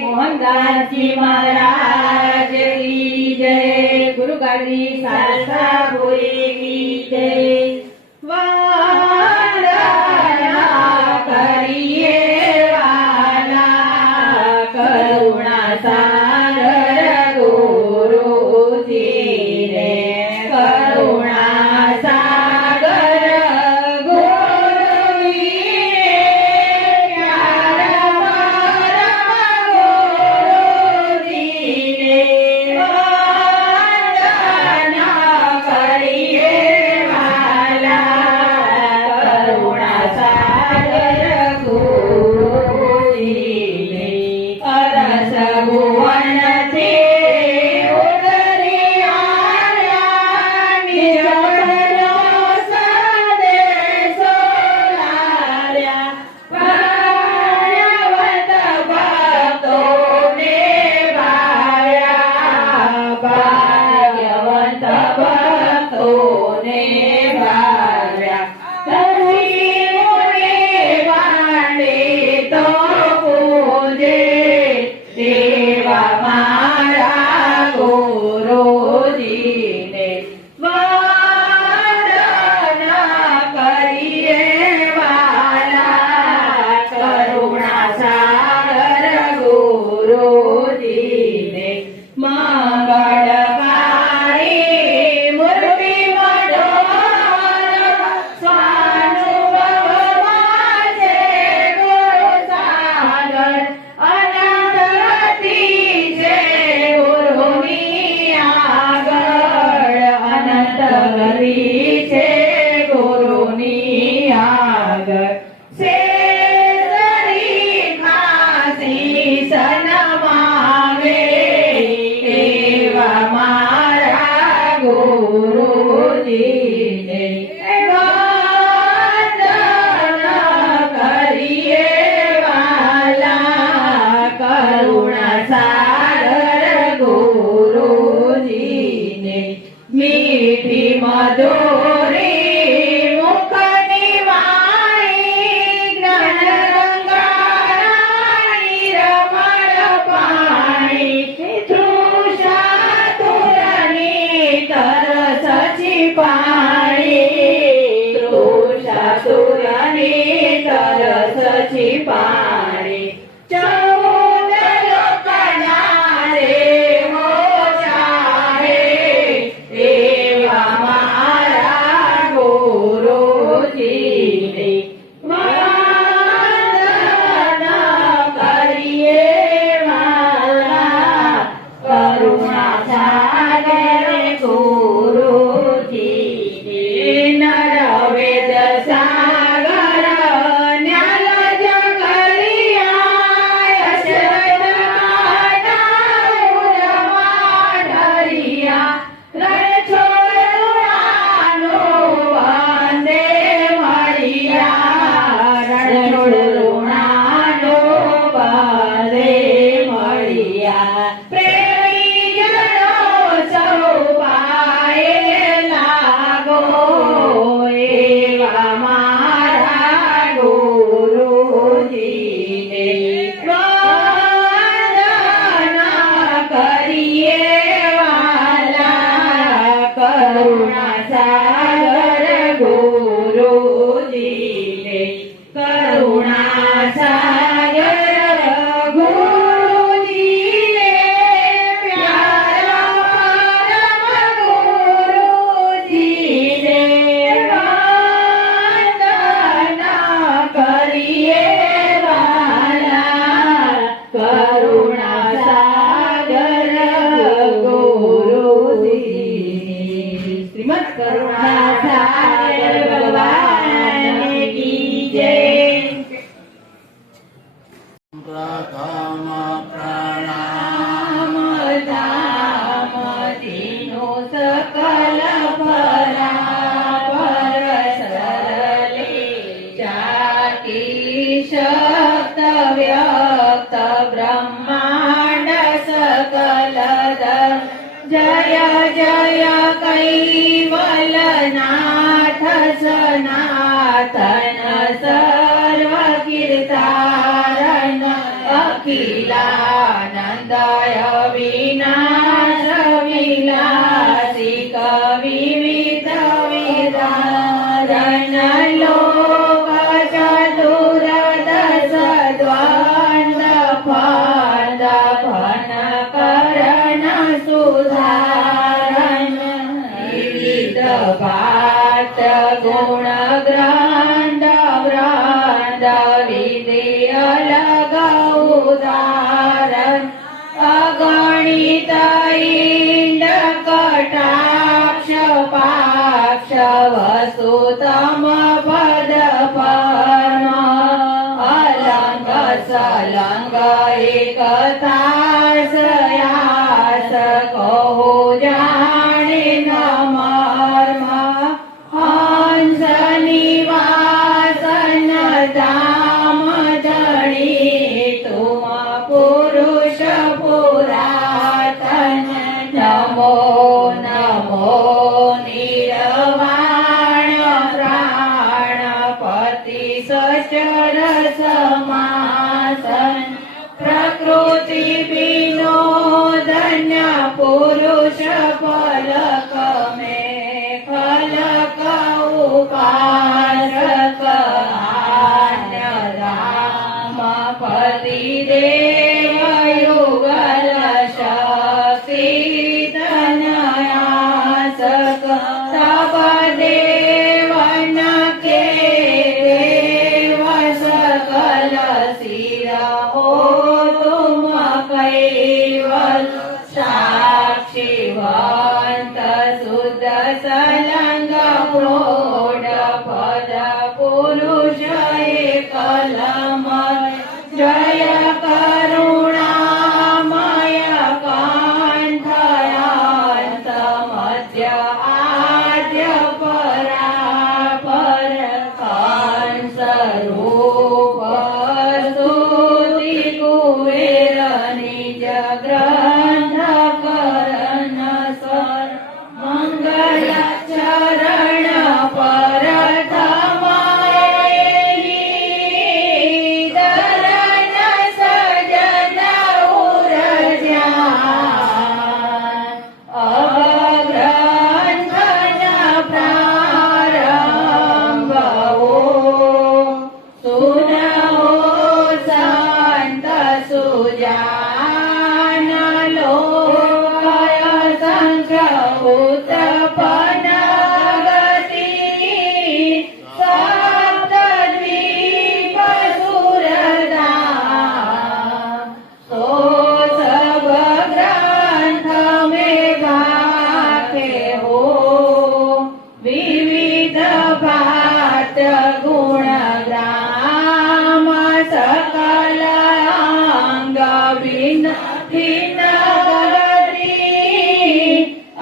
મોહનદાસજી મહારાજ કી જય, ગુરુ ગાદી સારસા ભોરી કી જય। વંદના કરીએ વાલા કરુણા સાગર ગુરુજીને, કરુણા સાગર ગુરુજીને, પ્યારા ગુરુજીને વંદના કરીએ વાલા કરુણા સાગર ગુરુજીને। અરસ ભુવનથી ઉતરી આવ્યા, નિજનો સંદેશો લાવ્યા, ભાગ્યવંત ભક્તોને ભાવ્યા, ભાગ્યવંત ભક્તોને ભાવ્યા। તસી મુનિ પંડિતો પૂજે, દેવા મારા ગુરુજીને વંદના કરીએ વાલા કરુણા સાગર ગુરુજીને। મંગળકારી મૂર્તિ મનોહર, સ્વાનુભવમાં છે ગુરુ સાગર, અનંતગતિ છે ગુરુની આગળ, અનંતગતિ છે ગુરુની આગળ। શેષરી ખાસી સનમાવે, એવા મારા ગુરુજીને વંદના કરીએ વાલા કરુણા સાગર ગુરુજીને। મીઠી મધુરી મુખની વાણી, જ્ઞાન ગંગાની રમણ પાણી, તૃષા તુરની તરસ છીપાણી, તૃષા તુરની તરસ છીપાણી। ચૌદ લોકના રે મોજાએ, એવા મારા ગુરુજીને વંદના કરીએ વાલા કરુણા સાગર ગુરુજીને। નર વેદ સાગર ન્યાલ જગલિયા, ધન સર્વ કીર્તારન અખિલાનંદય વિનાશ વિલાસી કવિ વિવિધ વિદારન લોક ચતુર્દશ દ્વંદ ફંદ ફન કરણ સુધારન વિવિધ ભાત ગુણ ગ્રંથ વૃંદ વિધિ અલગ ઉદાહરણ અગણિત ઇન્દ કટાક્ષ પાક્ષ વસુતમ પદ પરમ અલંગ સલંગ એકતા સયાસ કહો જાણે ન મર્મ હંસ નિવાસન ધામ જણી તુમ પુરુષ પુરાતન નમો નમો નિર્વાણ પ્રાણપતિ સચર સમાસન પ્રકૃતિ વિનોદન્ય પુરુષ ફલક મે ફલક ઉપાસક આન્ય રામ પતિ દેવ યુગલ શક્તિ તનયાસક તબ દેવન કે દેવ સકલ શિર હો તુમ કૈવલ સાક્ષીવંત શુદ્ધ સલંગ પ્રૌઢ પદ પુરુષ એકલમ જય કરુણામય કાંઠયાંત મધ્ય આદ્ય પરાપર કંસ રૂપ સ્તુતિ કુબેર નિજ ગ્રંથ કરણ સર મંગલ ચરણ પરથમાયી દરન સજન ઉરજ્યા અગ્રંથન પ્રારંભવો સુનહો સંત સુજાન લોકય સંખ્ય ઉત્પન્ન ગતિ સપ્તદ્વીપ સુરધામ સો સબ ગ્રંથ में भाके हो विविध भात गुण ग्राम सकल अंग भिन्न भिन्न गति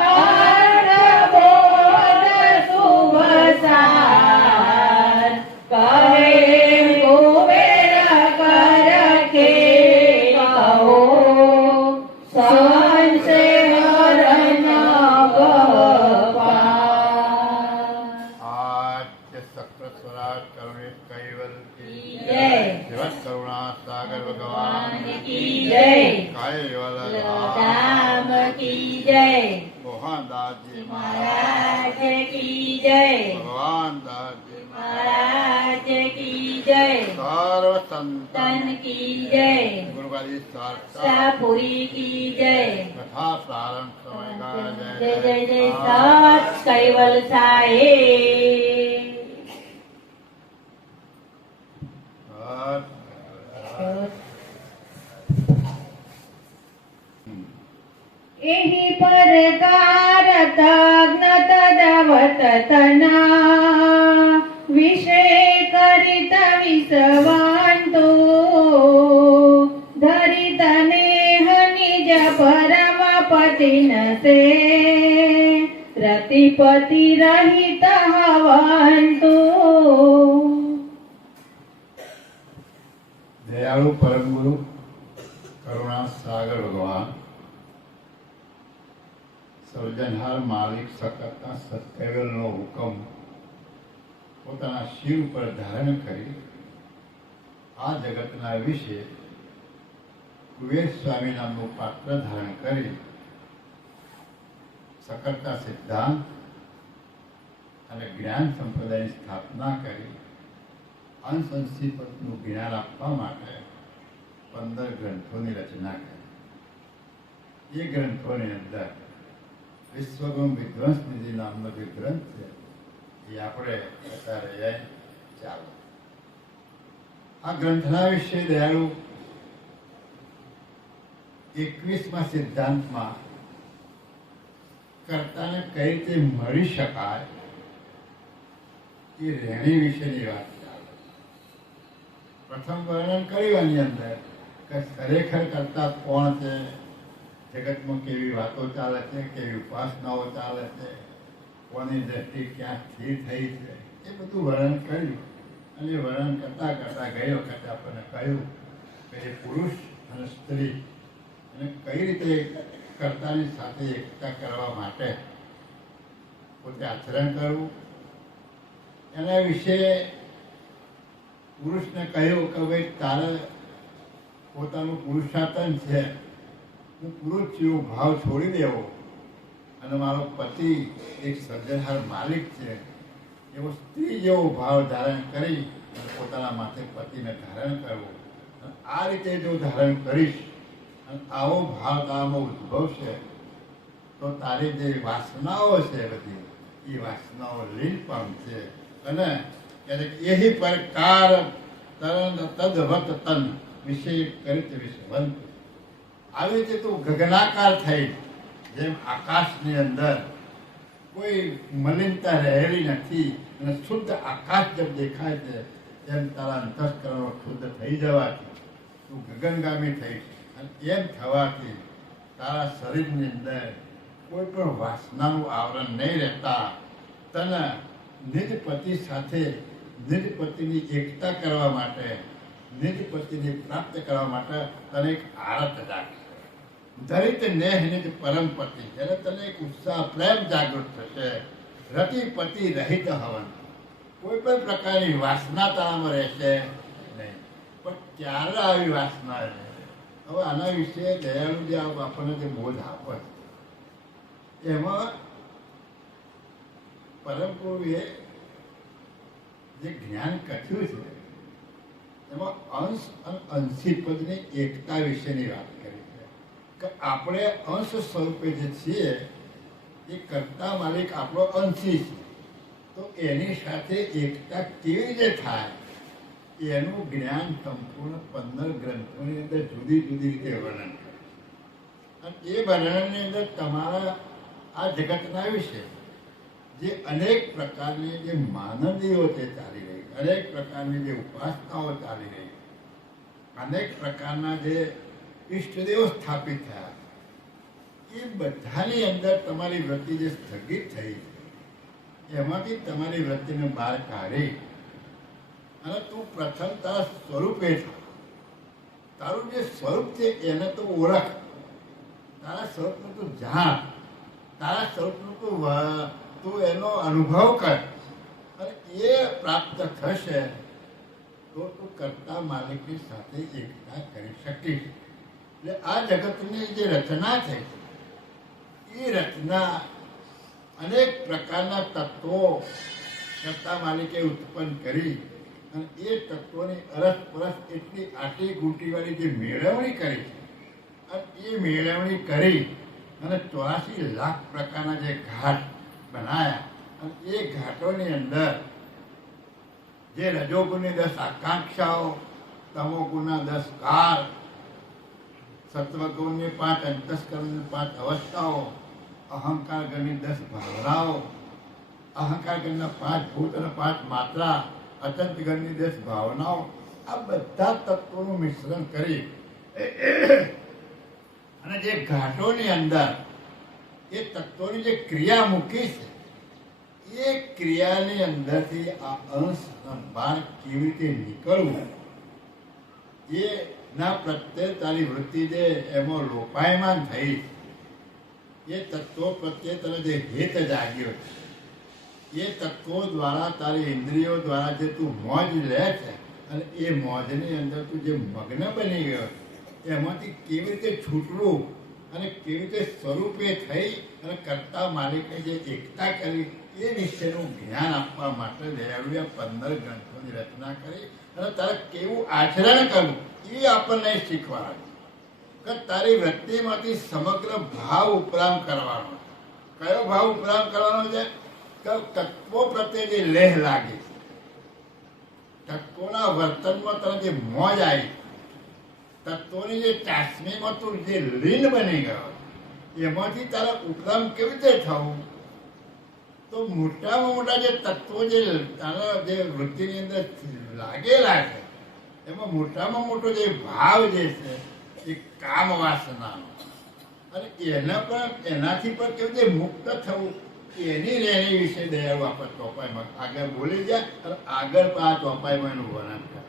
अर्थ बोध सुवसार कहे कुबेर कर के कहो संसे हरण गोपाल आद्य सक्र स्वराज करुणेश कैवल की जय शिवत करुणा सागर भगवान की जय कैवल राम की जय मोहन दास जी महाराज की जय भगवान दास जी महाराज की जय सर्व संतन तन की जय गुरुवारी सार्थक शाहपुरी की जय कथा प्रारंभ समय का जय जय जय सत कैवल साहेब एहि प्रकार तज्ञ तदवत तना विषय करित विश्रवांतो धरित नेह निज परम पतिन से रतिपति रहित हवंतो दयालु परम गुरु करुणा सागर भगवान સર્જનહાર માલિક સકતના સત્યવેલનો હુકમ પોતાના શિવ પર ધારણ કરી આ જગતના વિશે કુબેર સ્વામી નામનું પાત્ર ધારણ કરી સકળતા સિદ્ધાંત અને જ્ઞાન સંપ્રદાયની સ્થાપના કરી અંશંશીપતનું જ્ઞાન આપવા માટે 15 ગ્રંથોની રચના કરી. એ ગ્રંથોની અંદર વિશ્વગુરુ વિધ્વંસ નિધિ નામનો જે ગ્રંથ છે એ આપણે અત્યારે ચાલો આ ગ્રંથના વિશે દયાળુ 21મા સિદ્ધાંતમાં કર્તાને કઈ રીતે મળી શકાય એ રહેણી વિશેની વાત ચાલે. પ્રથમ વર્ણન કર્યું આની અંદર કે ખરેખર કરતા કોણ છે, જગતમાં કેવી વાતો ચાલે છે, કેવી ઉપાસનાઓ ચાલે છે, કોની દ્રષ્ટિ ક્યાં સ્થિર થઈ છે, એ બધું વર્ણન કર્યું. અને વર્ણન કરતાં કરતાં ગઈ વખતે આપણને કહ્યું કે એ પુરુષ અને સ્ત્રી અને કઈ રીતે કર્તાની સાથે એકતા કરવા માટે પોતે આચરણ કરવું, એના વિશે પુરુષને કહ્યું કે ભાઈ તારે પોતાનું પુરુષાર્થન છે, હું પુરુષ જેવો ભાવ છોડી દેવો અને મારો પતિ એક સર્જનહાર માલિક છે એવો સ્ત્રી જેવો ભાવ ધારણ કરી અને પોતાના માથે પતિને ધારણ કરવો. આ રીતે જો ધારણ કરીશ અને આવો ભાવ તારામાં ઉદ્ભવશે તો તારી જે વાસનાઓ છે બધી એ વાસનાઓ લીન પામશે. અને એહી પ્રકાર તરણ તદવત તન વિષય કરીત વિષવંત. આવી રીતે તું ગગનાકાર થઈ, જેમ આકાશની અંદર કોઈ મલિનતા રહેલી નથી અને શુદ્ધ આકાશ જેમ દેખાય છે તેમ તારા અંતઃકરણો શુદ્ધ થઈ જવાથી તું ગગનગામી થઈશ. અને એમ થવાથી તારા શરીરની અંદર કોઈ પણ વાસનાનું આવરણ નહીં રહેતા તને નિજ પતિ સાથે નિજ પતિની એકતા કરવા માટે, નિજ પતિને પ્રાપ્ત કરવા માટે તને એક આરત જાગશે. દરિત નેહ નિજ પરમ પતિ, જ્યારે તને એક ઉત્સાહ પ્રેમ જાગૃત થશે. રતિ પતિ રહિત હવન, કોઈ પણ પ્રકારની વાસના તારામાં રહેશે નહીં. પણ ક્યારે આવી વાસના રહે? હવે આના વિશે દયાળુ જે આપણને જે બોધ આપે એમાં પરમ પૂર્વે જે જ્ઞાન કથ્યું છે એમાં અંશ અને અંશી પદની એકતા વિશેની વાત કરી છે કે આપણે અંશ સ્વરૂપે જે છીએ એ કર્તા માલિક આપણો અંશી છે, તો એની સાથે એકતા કેવી રીતે થાય એનું જ્ઞાન સંપૂર્ણ 15 ગ્રંથોની અંદર જુદી જુદી રીતે વર્ણન કરે. અને એ વર્ણનની અંદર તમારા આ જગતના વિશે જે અનેક પ્રકારની જે માનવીઓ છે ચાલી રહી, અનેક પ્રકારની જે ઉપાસનાઓ ચાલી રહી, અનેક પ્રકારના જે ઈષ્ટદેવો સ્થાપિત થયા, એ બધાની અંદર તમારી વૃત્તિ જે સ્થગિત થઈ એમાંથી તમારી વૃત્તિને બહાર કાઢી અને તું પ્રથમ તારા સ્વરૂપે થા. તારું જે સ્વરૂપ છે એને તો ઓળખ, તારા સ્વરૂપનું તું જાણ, તારા સ્વરૂપનું તું એનો અનુભવ કર. અને એ પ્રાપ્ત થશે તો તું કર્તા માલિકની સાથે એકતા કરી શકીશ. એટલે આ જગતની જે રચના છે એ રચના અનેક પ્રકારના તત્વો કર્તા માલિકે ઉત્પન્ન કરી અને એ તત્વોની અરસપરસ એટલી આટી ગૂંટીવાળી જે મેળવણી કરી છે અને એ મેળવણી કરી અને 84 લાખ પ્રકારના જે ઘાટ બનાવ્યા અને એ ઘાટોની અંદર જે રજોગુણની 10 આકાંક્ષાઓ, તમોગુણના 10 કાળ, સત્વગુણની 5, અંતસ્કરણની 5 અવસ્થાઓ, અહંકાર ગણની 10 ભાવનાઓ, અહંકાર ગણના 5 ભૂત અને 5 માત્રા, અતંત ગણની 10 ભાવનાઓ, આ બધા તત્વોનું મિશ્રણ કરી અને જે ઘાટોની અંદર એ તત્વોની જે ક્રિયા મૂકી છે એ ક્રિયાની અંદરથી આ અંશ બહાર કેવી રીતે નીકળવું એના પ્રત્યે તારી વૃત્તિ જે એમાં લોપાયમાન થઈ, એ તત્વો પ્રત્યે તને જે હેત જાગ્યો એ તત્વો દ્વારા તારી ઇન્દ્રિયો દ્વારા જે તું મોજ લે છે અને એ મોજની અંદર તું જે મગ્ન બની ગયો એમાંથી કેવી રીતે છૂટવું અને કેવી રીતે સ્વરૂપે થઈ અને કરતા માલિકે જે એકતા કરી એ વિશેનું જ્ઞાન આપવા માટે દયાળુએ 15 ગ્રંથોની રચના કરી અને તારે કેવું આચરણ કરવું એ આપણને શીખવાડે કે તારી વૃત્તિમાંથી સમગ્ર ભાવ ઉપરામ કરવાનો છે. કયો ભાવ ઉપરામ કરવાનો છે? કે તત્વો પ્રત્યે જે લેહ લાગી, તત્વોના વર્તનમાં તને જે મોજ આવી, તત્વોની જે ચાસણીમાં તું જે લીન બની ગયો, એમાંથી તારા ઉપરામ કેવી રીતે થવું? તો મોટામાં મોટા જે તત્વો જે તારા જે વૃત્તિની અંદર લાગેલા છે એમાં મોટામાં મોટો જે ભાવ જે છે એ કામ વાસનાનો, અને એનાથી પણ કેવી રીતે મુક્ત થવું એની રેણી વિશે દયાળુ આપણે ચોપાઈમાં આગળ બોલી જાય અને આગળ આ ચોપાઈમાં એનું વર્ણન કરે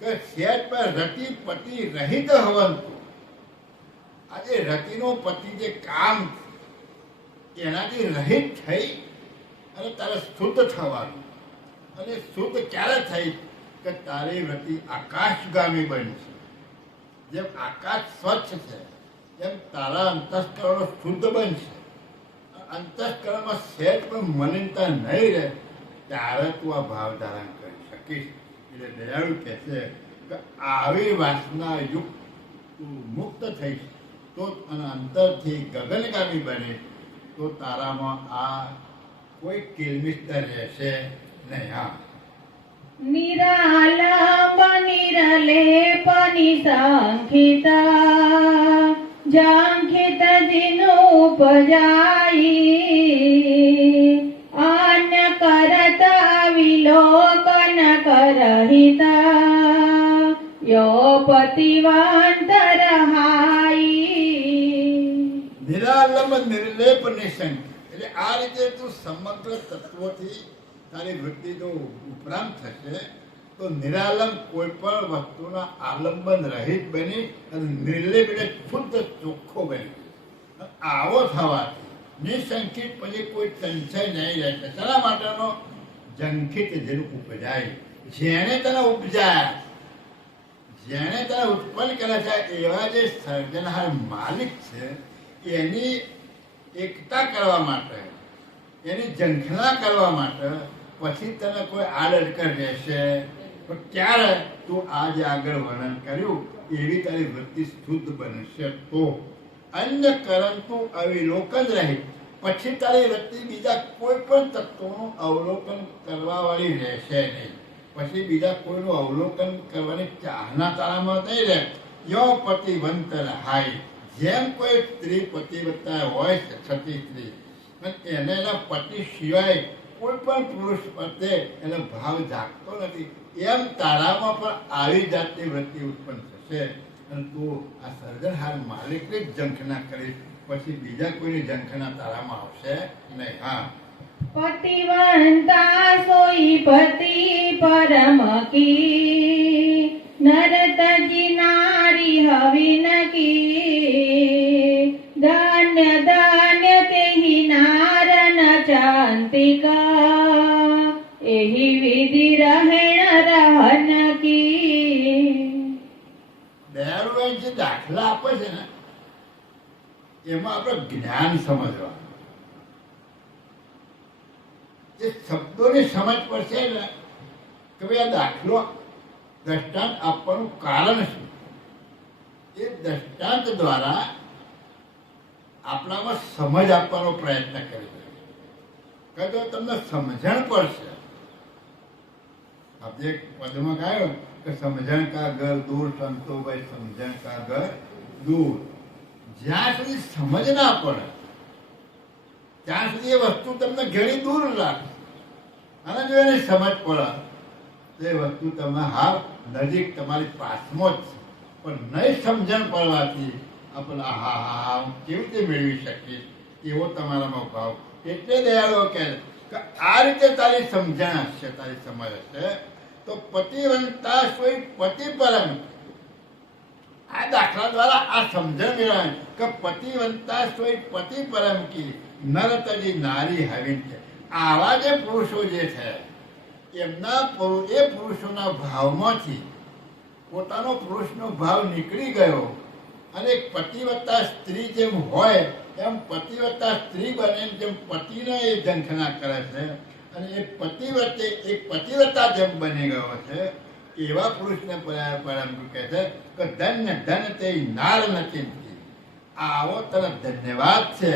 કે સેજ પર રતિ પતિ રહિત હવંતુ. આજે રતિનો પતિ જે કામ એનાથી રહિત થઈ અને તારે શુદ્ધ થવાનું. અને શુદ્ધ ક્યારે થઈ? કે તારી વૃત્તિ આકાશગામી બનશે. જેમ આકાશ સ્વચ્છ છે એમ તારા અંતસ્કરણો શુદ્ધ બનશે. અંતસ્કરણમાં સહેજ પણ મલિનતા નહીં રહે ત્યારે તું આ ભાવ ધારણ કરી શકીશ. એટલે દયાળુ કહે છે કે આવી વાસના યુક્ત તું મુક્ત થઈશ તો અને અંતરથી ગગનગામી બનીશ તો તારામાં આ કોઈ કિલમિસ્ટર રહેશે નહીં. હા, નિરાલંબ નિરલેપ નિસંખિતા જાંખિત જીનો ઉપજાઈ અન્ય કરત વિલોકન કરહિતા યો પતિવાંત રહાઈ. નિરાલંબ નિર્લેપ નિશંક. એટલે આ રીતે તું સમગ્ર તત્વોથી તારી વૃત્તિ જો ઉપરાંત થશે તો નિરાલંબ કોઈ પણ વસ્તુના આલંબન રહિત બની અને નિર્લેપ એટલે શુદ્ધ ચોખ્ખો બની. આવો થવાથી નિસંકિત પછી કોઈ સંશય નહીં રહેશે. તેના માટેનો જંખિત જેનું ઉપજાય, જેણે તને ઉપજાયા, જેણે તને ઉત્પન્ન કર્યા છે એવા જે સર્જનહાર માલિક છે એની એકતા કરવા માટે, એની ઝંખના કરવા માટે પછી તને કોઈ આડઅડકર રહેશે. પણ ક્યારે તું આ જે આગળ વર્ણન કર્યું એવી તારી વૃત્તિ શુદ્ધ બનશે તો અન્ય કરંતુ અવિલોકન રહી પછી તારી વૃત્તિ બીજા કોઈ પણ તત્વોનું અવલોકન કરવા વાળી રહેશે નહીં. પછી બીજા કોઈનું અવલોકન કરવાની ચાહના તારામાં નહીં રહે. યો પતિવંત રહાય. જેમ કોઈ સ્ત્રી પતિવત્તા હોય છે, સતી સ્ત્રી, અને એને એના પતિ સિવાય કોઈ પણ પુરુષ પ્રત્યે એનો ભાવ જાગતો નથી, એમ તારામાં પણ આવી જાતની વૃત્તિ ઉત્પન્ન થશે. અને તું આ સર્જનહાર માલિકની જ ઝંખના કરીશ, પછી બીજા કોઈની ઝંખના તારામાં આવશે નહીં. હા, પતિવંતા સોઈ પતિ પરમ કી નરતજી નારી હવિન કી ધન્ય ધન્ય તેહી નાર ન ચાંતિકા એહી વિધિ રહેણ રહન કી. દયાળુ જે દાખલા આપે છે ને એમાં આપણે જ્ઞાન સમજવા, એ શબ્દોની સમજ પડશે ને કે ભાઈ આ દાખલો દ્રષ્ટાંત આપવાનું કારણ શું. એ દ્રષ્ટાંત દ્વારા આપણામાં સમજ આપવાનો પ્રયત્ન કરી છે કે તો તમને સમજણ પડશે. આપણે એક પદમાં ગાયો કે સમજણ કા ઘર દૂર સંતો ભાઈ સમજણ કા ઘર દૂર. જ્યાં સુધી સમજ ના પડે ત્યાં સુધી એ વસ્તુ તમને ઘણી દૂર લાગે. અને જો એની સમજ પડે તો એ વસ્તુ તમે હા નજીક તમારી પાસમાં જ છે. પણ નહીં સમજણ પડવાથી આપણે હા હા હા હું કેવી રીતે મેળવી શકીશ એવો તમારામાં ભાવ. એટલે દયાળુઓ કહે કે આ રીતે તારી સમજણ હશે, તારી સમજ હશે તો પતિવંતા સોઈ પતિ પરમ. આ દાખલા દ્વારા આ સમજણ મેળવવાની કે પતિવંતા સોઈ પતિ પરમ કી નરતજી નારી હવિન છે. આવા જે પુરુષો જે છે એ પુરુષોના ભાવમાંથી પોતાનો પુરુષનો ભાવ નીકળી ગયો અને એક પતિવત્તા સ્ત્રી જેમ હોય એમ પતિવત્તા સ્ત્રી બને જેમ પતિને એ ઝંખના કરે છે અને એ પતિ વચ્ચે એક પતિવત્તા જેમ બની ગયો છે એવા પુરુષને પરમ કહે છે કે ધન્ય ધન તે નાર નથી. આવો તને ધન્યવાદ છે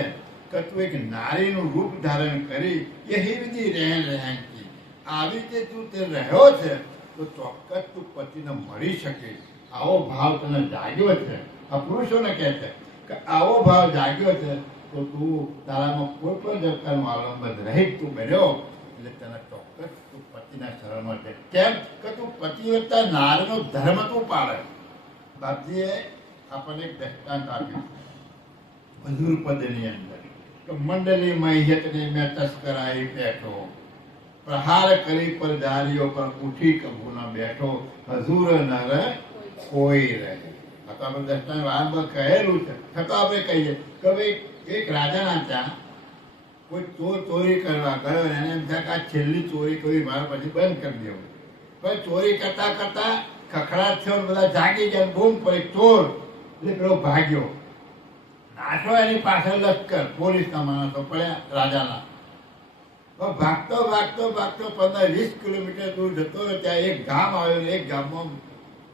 કે તું એક નારીનું રૂપ ધારણ કરી એ વિધિ રહેણ રહેણથી આવી રીતે તું તે રહ્યો છે તો ચોક્કસ તું પતિને મળી શકે. આવો ભાવ તને જાગ્યો છે. આ પુરુષોને કહે છે કે આવો ભાવ જાગ્યો છે તો તું તારામાં કોઈ પણ પ્રકારનું અવલંબન રહિત તું બન્યો એટલે તને ચોક્કસ તું પતિના શરણમાં છે. કેમ કે તું પતિવત્તા નારનો ધર્મ તું પાળે. બાપજીએ આપણને એક દ્રષ્ટાંત આપ્યું હજુર પદની અંદર કે મંડલી મહિયતને મેં તસ્કરાઈ બેઠો પ્રહાર કરી પર જારીઓ પર ઉઠી કભુ ન બેઠો હજુર નર કોઈ રહે. આ તો આપણે દ્રષ્ટાંત વારંવાર કહેલું છે છતાં આપણે કહીએ કે ભાઈ એક રાજાના ત્યાં કોઈ ચોરી કરવા ગયો એને એમ થાય કે આ છેલ્લી ચોરી કરી મારે પછી બંધ કરી દેવું. પણ ચોરી કરતા કરતા ખખડાટ થયો બધા જાગી ગયા બૂમ પડી ચોર એટલે પેલો ભાગ્યો. નાશો એની પાછળ લશ્કર પોલીસના માણસો પડ્યા રાજાના. ભાગતો ભાગતો ભાગતો 15-20 કિલોમીટર દૂર જતો ત્યાં એક ગામ આવ્યું. એક ગામમાં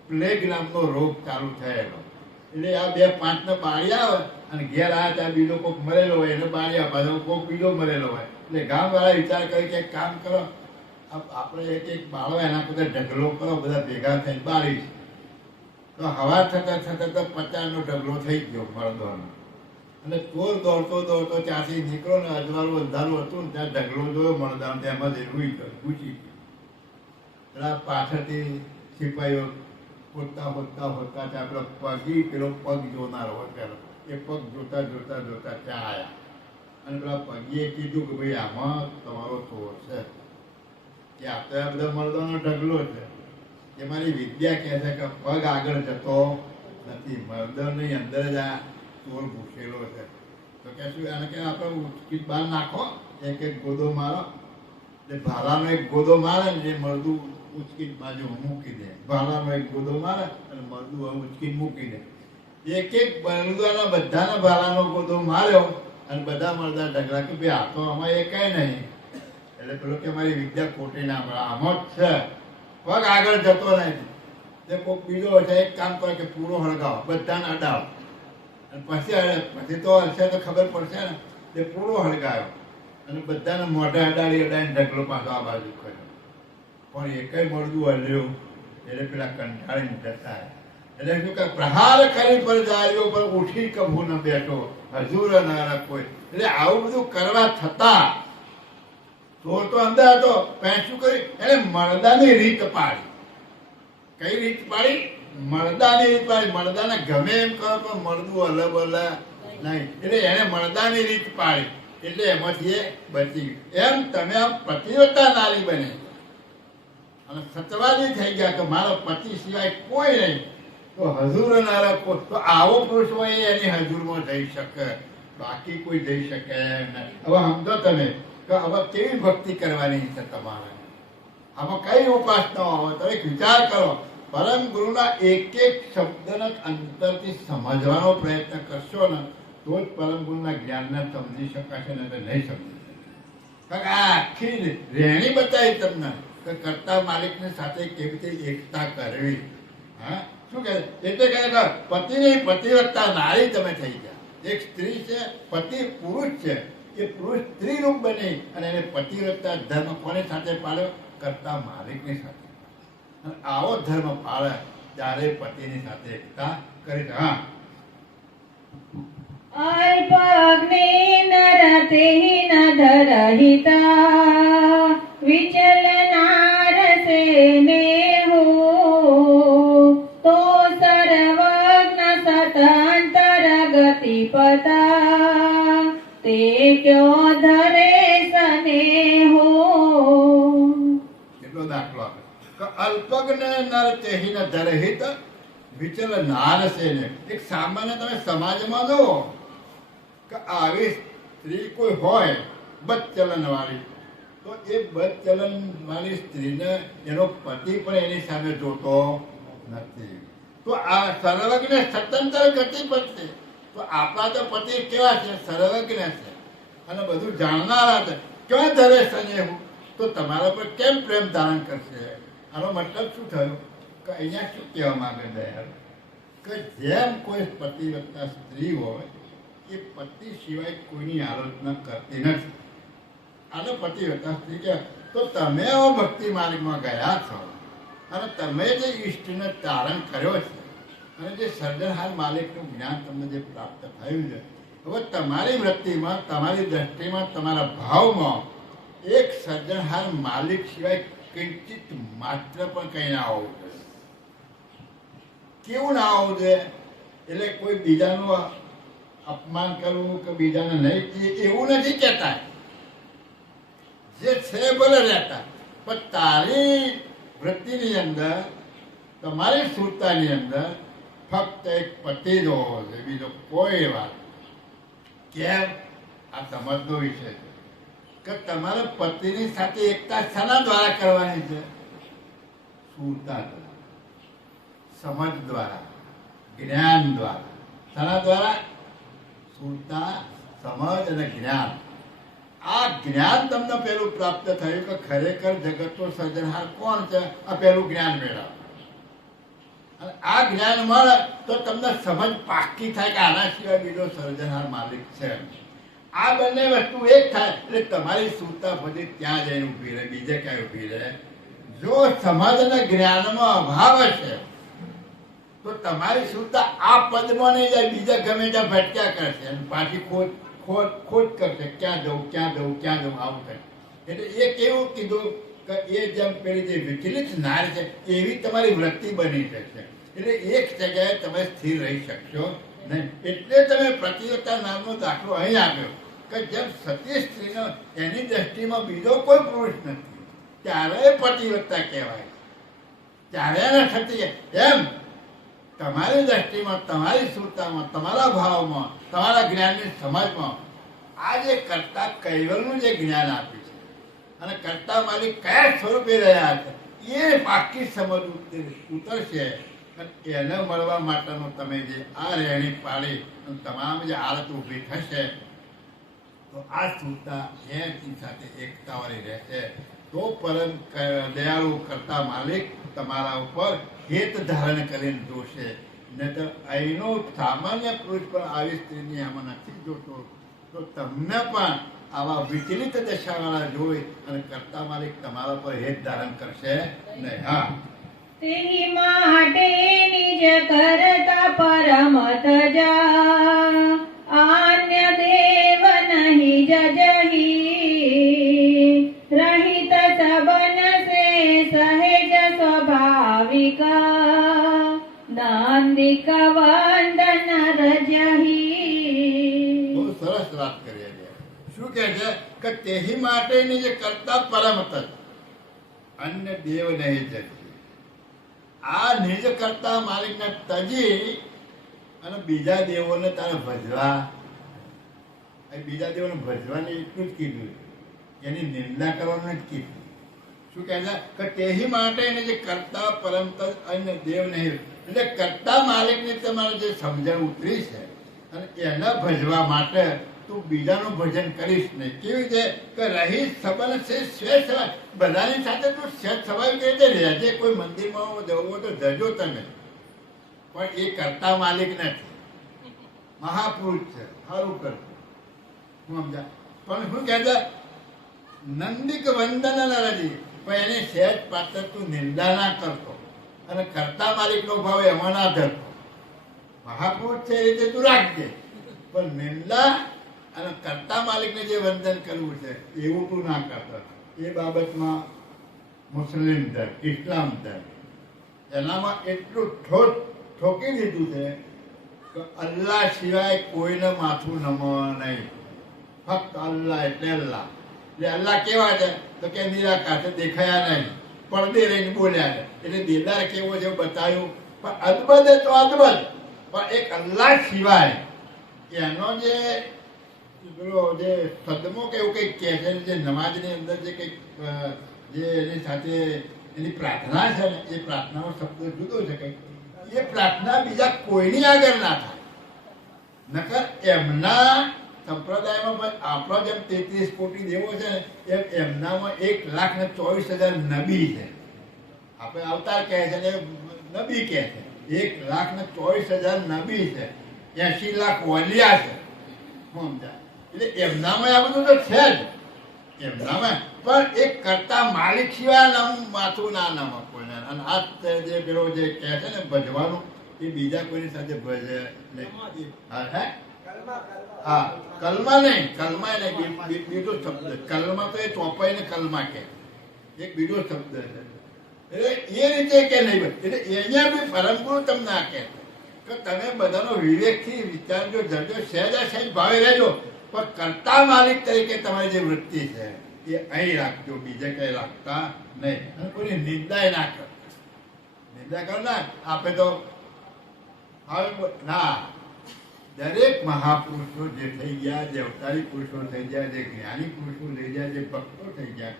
પ્લેગ નામનો રોગ ચાલુ થયેલો. એટલે આ 2-5 ને બાળી આવે અને ઘેર આવ્યા ત્યાં બીજો કોઈક મરેલો હોય એને બાળી પાછો કોઈક બીજો મરેલો હોય. એટલે ગામવાળા વિચાર કરે કે એક કામ કરો આપણે એક બાળો એના બધા ઢગલો કરો બધા ભેગા થઈને બાળીશ. તો હવા થતા થતા તો 50નો ઢગલો થઈ ગયો મરદોનો. અને ચોર દોડતો દોડતો ત્યાંથી નીકળો ને અજવાળું અંધારું હતું ને ત્યાં ઢગલો જોયો મળદામ તેમાં જ ઘૂસી ગયો. પાછળથી સિપાહીઓ હોતા હોતા હોતા ત્યાં પેલો પેલો પગ જોનાર હોય પેલો એ પગ જોતા જોતા જોતા ત્યાં આવ્યા અને પેલા પગીએ કીધું કે ભાઈ આમાં તમારો ચોર છે કે આ તો બધા મળદોનો ઢગલો છે. એ મારી વિદ્યા કહે છે કે પગ આગળ જતો નથી મળદોની અંદર જ આ ચોર ઘૂસેલો છે. તો કે શું એને કે આપણે ઉચકી બહાર નાખો એક એક ગોદો મારો એટલે ભાલાનો એક ગોદો મારે ને એ મળદું ઉચકી બાજુ મૂકી દે. ભાલાનો એક ગોદો મારે અને મળદું ઉચકી મૂકી દે. એક એક મળદાના બધાના ભાલાનો ગોદો માર્યો અને બધા મળદા ઢગલા કે ભાઈ આ તો આમાં એ કઈ નહીં. એટલે પેલો કે મારી વિદ્યા ખોટી ના પડે આમાં જ છે પગ આગળ જતો નથી. તે કોઈક બીજો છે એક કામ કરે કે પૂરો હળગાવો બધાને અડાવો પછી તો હશે તો ખબર પડશે ને. તે પૂરો હળગાયો અને બધાને મોઢા અડાડી અડાડીને ઢગલો પાછો આ બાજુ કર્યો. પણ એકય મળદું હલ્યું એટલે પેલા કંટાળીને જતા. એટલે શું કે પ્રહાર કરી પર જારીઓ પર ઉઠી કભુ ન બેઠો હજુર ન કોઈ. એટલે આવું બધું કરવા છતાં ચોર તો અંદર હતો પણ શું કર્યું એને મળદાની રીત પાડી. કઈ રીત પાડી? મળદાની રીત પાડી. મળદાને ગમે એમ કરો પણ મળદું અલગ અલગ નહીં. એટલે એને મળદાની રીત પાડી એટલે એમાંથી એ બચી ગયું. એમ તમે આમ પતિવત્તા નારી બને અને સતવાદી થઈ ગયા કે મારો પતિ સિવાય કોઈ નહીં તો હજુર ના રાખો. તો આવો પુરુષ હોય એની હજુરમાં જઈ શકે બાકી કોઈ જઈ શકે નહીં. હવે સમજો તમે કે હવે કેવી ભક્તિ કરવાની છે તમારે આમાં કઈ ઉપાસના હોય તમે વિચાર કરો. પરમ ગુરુના એક એક શબ્દના અંતરથી સમજવાનો પ્રયત્ન કરશો ને તો જ પરમ ગુરુના જ્ઞાનને સમજી શકાશે ને તો નહીં સમજી શકે. કારણ કે આ આખી રહેણી બતાવી તમને કે કર્તા માલિકની સાથે કેવી રીતે એકતા કરવી. હા શું કહે એટલે કહે પતિની પતિવત્તા નારી તમે થઈ ગયા. એક સ્ત્રી છે પતિ પુરુષ છે એ પુરુષ સ્ત્રી રૂપ બની અને એને પતિવત્તા ધર્મ કોની સાથે પાડ્યો? કર્તા માલિકની સાથે. આવો ધર્મ પાળે ત્યારે પતિની સાથે એકતા કરી. હા અલ્પગ્નિ નરતેહિ ન ધરહિતા વિચલનાર સેનેહો તો સર્વજ્ઞ સતાંતર ગતિ પતા તે ક્યો ધરે સનેહો. એટલો દાખલો આપે કે અલ્પજ્ઞ નર તેહિ ન ધરહિત વિચલનાર સેને. એક સામાન્ય તમે સમાજમાં જુઓ કે આવી સ્ત્રી કોઈ હોય બદચલન વાળી તો એ બદચલન વાળી સ્ત્રીને એનો પતિ પણ એની સામે જોતો નથી. તો આ સર્વજ્ઞ સ્વતંત્ર ગતિ પડશે. તો આપણા તો પતિ કેવા છે? સર્વજ્ઞ છે અને બધું જાણનારા છે. ક્યાં ધરે સનેહું? તો તમારા પર કેમ પ્રેમ ધારણ કરશે? આનો મતલબ શું થયો? કે અહીંયા શું કહેવા માંગે દયાળ? કે જેમ કોઈ પતિવ્રતા સ્ત્રી હોય એ પતિ સિવાય કોઈની આલોચના કરતી નથી. આનો પતિવ્રતા સ્ત્રી કે તો તમે ભક્તિ માર્ગમાં ગયા છો અને તમે જે ઈષ્ટને ધારણ કર્યો છે અને જે સર્જનહાર માલિકનું જ્ઞાન તમને જે પ્રાપ્ત થયું છે, હવે તમારી વૃત્તિમાં, તમારી દ્રષ્ટિમાં, તમારા ભાવમાં એક સર્જનહાર માલિક સિવાય કિંચિત માત્ર પણ કંઈ ના હોવું જોઈએ. કેવું ના હોવું જોઈએ? એટલે કોઈ બીજાનું અપમાન કરવું કે બીજાને નહીં, એવું નથી કહેતા. જે છે ભલે રહેતા, પણ તારી વૃત્તિની અંદર, તમારી સુરતાની અંદર ફક્ત એક પતિ જ હોવો જોઈએ, બીજો કોઈ વાત. કેમ? આ સમજનો વિષય છે કે તમારે પતિની સાથે એકતા શાના દ્વારા કરવાની છે? સુરતા દ્વારા, સમજ દ્વારા, જ્ઞાન દ્વારા. શાના દ્વારા? સુરતા, સમજ અને જ્ઞાન. આ જ્ઞાન તમને પેલું પ્રાપ્ત થયું કે ખરેખર જગતનો સર્જનહાર કોણ છે, આ પેલું જ્ઞાન મેળવો. અને આ જ્ઞાન મળે તો તમને સમજ પાક્કી થાય કે આના સિવાય બીજો સર્જનહાર માલિક છે. આ બંને વસ્તુ એક થાય એટલે તમારી સુરતા પછી ત્યાં જઈને ઊભી રહે, બીજે ક્યાંય ઊભી રહે. જો સમજ અને જ્ઞાનમાં અભાવ હશે તો તમારી સુરતા આ પદમાં નહીં જાય, બીજા ગમે ત્યાં ભટક્યા કરશે અને પાછી ખોટ કરશે. ક્યાં જવું, ક્યાં જવું, ક્યાં જવું, આવું કરે. એટલે એ કેવું કીધું કે એ જેમ પેલી જે વિચલિત નાર છે એવી તમારી વૃત્તિ બની જશે. એટલે એક જગ્યાએ તમે સ્થિર રહી શકશો નહીં. એટલે તમે પતિવ્રતા નામનો દાખલો અહીં આપ્યો કે જેમ સતી સ્ત્રીનો એની દ્રષ્ટિમાં બીજો કોઈ પુરુષ નથી, ત્યારે પતિવ્રતા કહેવાય, ત્યારે એને સતી. એમ તમારી દ્રષ્ટિમાં, તમારી સુરતામાં, તમારા ભાવમાં, તમારા જ્ઞાનની સમજમાં આ જે કર્તા કૈવલનું જે જ્ઞાન આપ્યું છે અને કર્તા માલિક કયા સ્વરૂપે રહ્યા છે એ પાકી સમજ ઉતરશે. એને મળવા માટેનો તમે જે આ રહેણી પાડી અને તમામ જે હાલત ઊભી થશે તો આ સુરતા એની સાથે એકતાવાળી રહેશે. તો પરમ દયાળુ કર્તા માલિક તમારા ઉપર હેત ધારણ કરીને જોશે. ને તો અહીંનો સામાન્ય પુરુષ પણ આવી સ્ત્રીની આમાં નથી જોતો, તો તમને પણ આવા વિચલિત દશાવાળા જોઈ અને કર્તા માલિક તમારા પર હેત ધારણ કરશે નહીં. હા, તેહી માટે નિજ કરતા પરમ તજા, આન્ય દેવ નહીં જજહી, રહિત સબન સે સહેજ સ્વાભાવિક, નાંદિક વંદન રજહી. બહુ સરસ વાત કરી છે. શું કહે છે કે તેહી માટેની જે કરતા પરમ તજ, અન્ય દેવ નહીં જજે. આ નિજ કરતા માલિકને તજી અને બીજા દેવોને તારે ભજવા, બીજા દેવોને ભજવાની એટલું જ કીધું, એની નિંદા કરવાનું જ કીધું. શું કહે છે કે તેહી માટે જે કરતા પરમ તજ અન્ય દેવ નહીં. એટલે કરતા માલિકની તમારે જે સમજણ ઉતરી છે અને એના ભજવા માટે તું બીજાનું ભજન કરીશ નહીં. કેવી છે કે રહી સંબંધ છે શ્રેષ્ઠ સવાય, બધાની સાથે તું શ્રેષ્ઠ સવાય કેવી રીતે રહેજે. કોઈ મંદિરમાં જવું હોય તો જજો તમે, પણ એ કરતા માલિક નથી, મહાપુરુષ છે, સારું કરતું. હું સમજા. પણ શું કહે છે નંદિક વંદન રજી, પણ એની સહેજ પાત્ર તું નિંદા ના કરતો અને કરતા માલિકનો ભાવ એમાં ના ધરતો. મહાપુરુષ છે એ રીતે તું રાખજે, પણ નિંદા અને કર્તા માલિકને જે વંદન કરવું છે એવું તું ના કરતો. એ બાબતમાં મુસ્લિમ ધર્મ, ઇસ્લામ ધર્મ એનામાં એટલું ઠોકી દીધું છે કે અલ્લાહ સિવાય કોઈને માથું નમો નહીં, ફક્ત અલ્લાહ એટલે અલ્લાહ. એટલે અલ્લાહ કેવા છે તો કે નિરાકાર છે, દેખાયા નહીં, પડદે રહીને બોલ્યા છે. એટલે દિલદાર કેવો છે બતાવ્યું, પણ અદબદ તો અદબદ, પણ એક અલ્લાહ સિવાય એનો જે પેલો જે સદમો કે એવું કંઈક કહે છે જે નમાજની અંદર જે કંઈક જે એની સાથે એની પ્રાર્થના છે ને એ પ્રાર્થનાનો શબ્દ જુદો છે કંઈક એ પ્રાર્થના બીજા કોઈની આગળ ના થાય નકર એમના સંપ્રદાયમાં પણ આપણો જેમ 33 કોટી દેવો છે ને એમ એમનામાં 1,24,000 નબી છે. આપણે અવતાર કહે છે ને નબી કહે છે. 1,24,000 નબી છે, 80 લાખ વલિયા છે. સમજા? એટલે એમનામાં આ બધું તો છે જ એમનામાં, પણ એક કરતા માલિક સિવાય માથું ના નમક કોઈને. અને આ જે પેલો જે કહે છે ને ભજવાનું એ બીજા કોઈની સાથે ભજે નહીં. હા, કલમા નહીં, કલમા નહીં, બીજો શબ્દ. કલમા તો એ ચોપાઈને કલમા કહે, એક બીજો શબ્દ છે. એટલે એ રીતે કે નહીં, એટલે અહીંયા બી પરમગુરુ તમને આ કહે કે તમે બધાનો વિવેકથી વિચારજો, જજો, સહેજા સહેજ ભાવે રહેજો, પણ કરતા માલિક તરીકે તમારી જે વૃત્તિ છે એ અહીં રાખજો, બીજે કઈ રાખતા નહીં. અને કોઈની નિંદા ના કરો. નિંદા કરો ના આપણે તો હવે ના, દરેક મહાપુરુષો જે થઈ ગયા, જે અવતારી પુરુષો થઈ ગયા, જે જ્ઞાની પુરુષો થઈ ગયા, જે ભક્તો થઈ ગયા,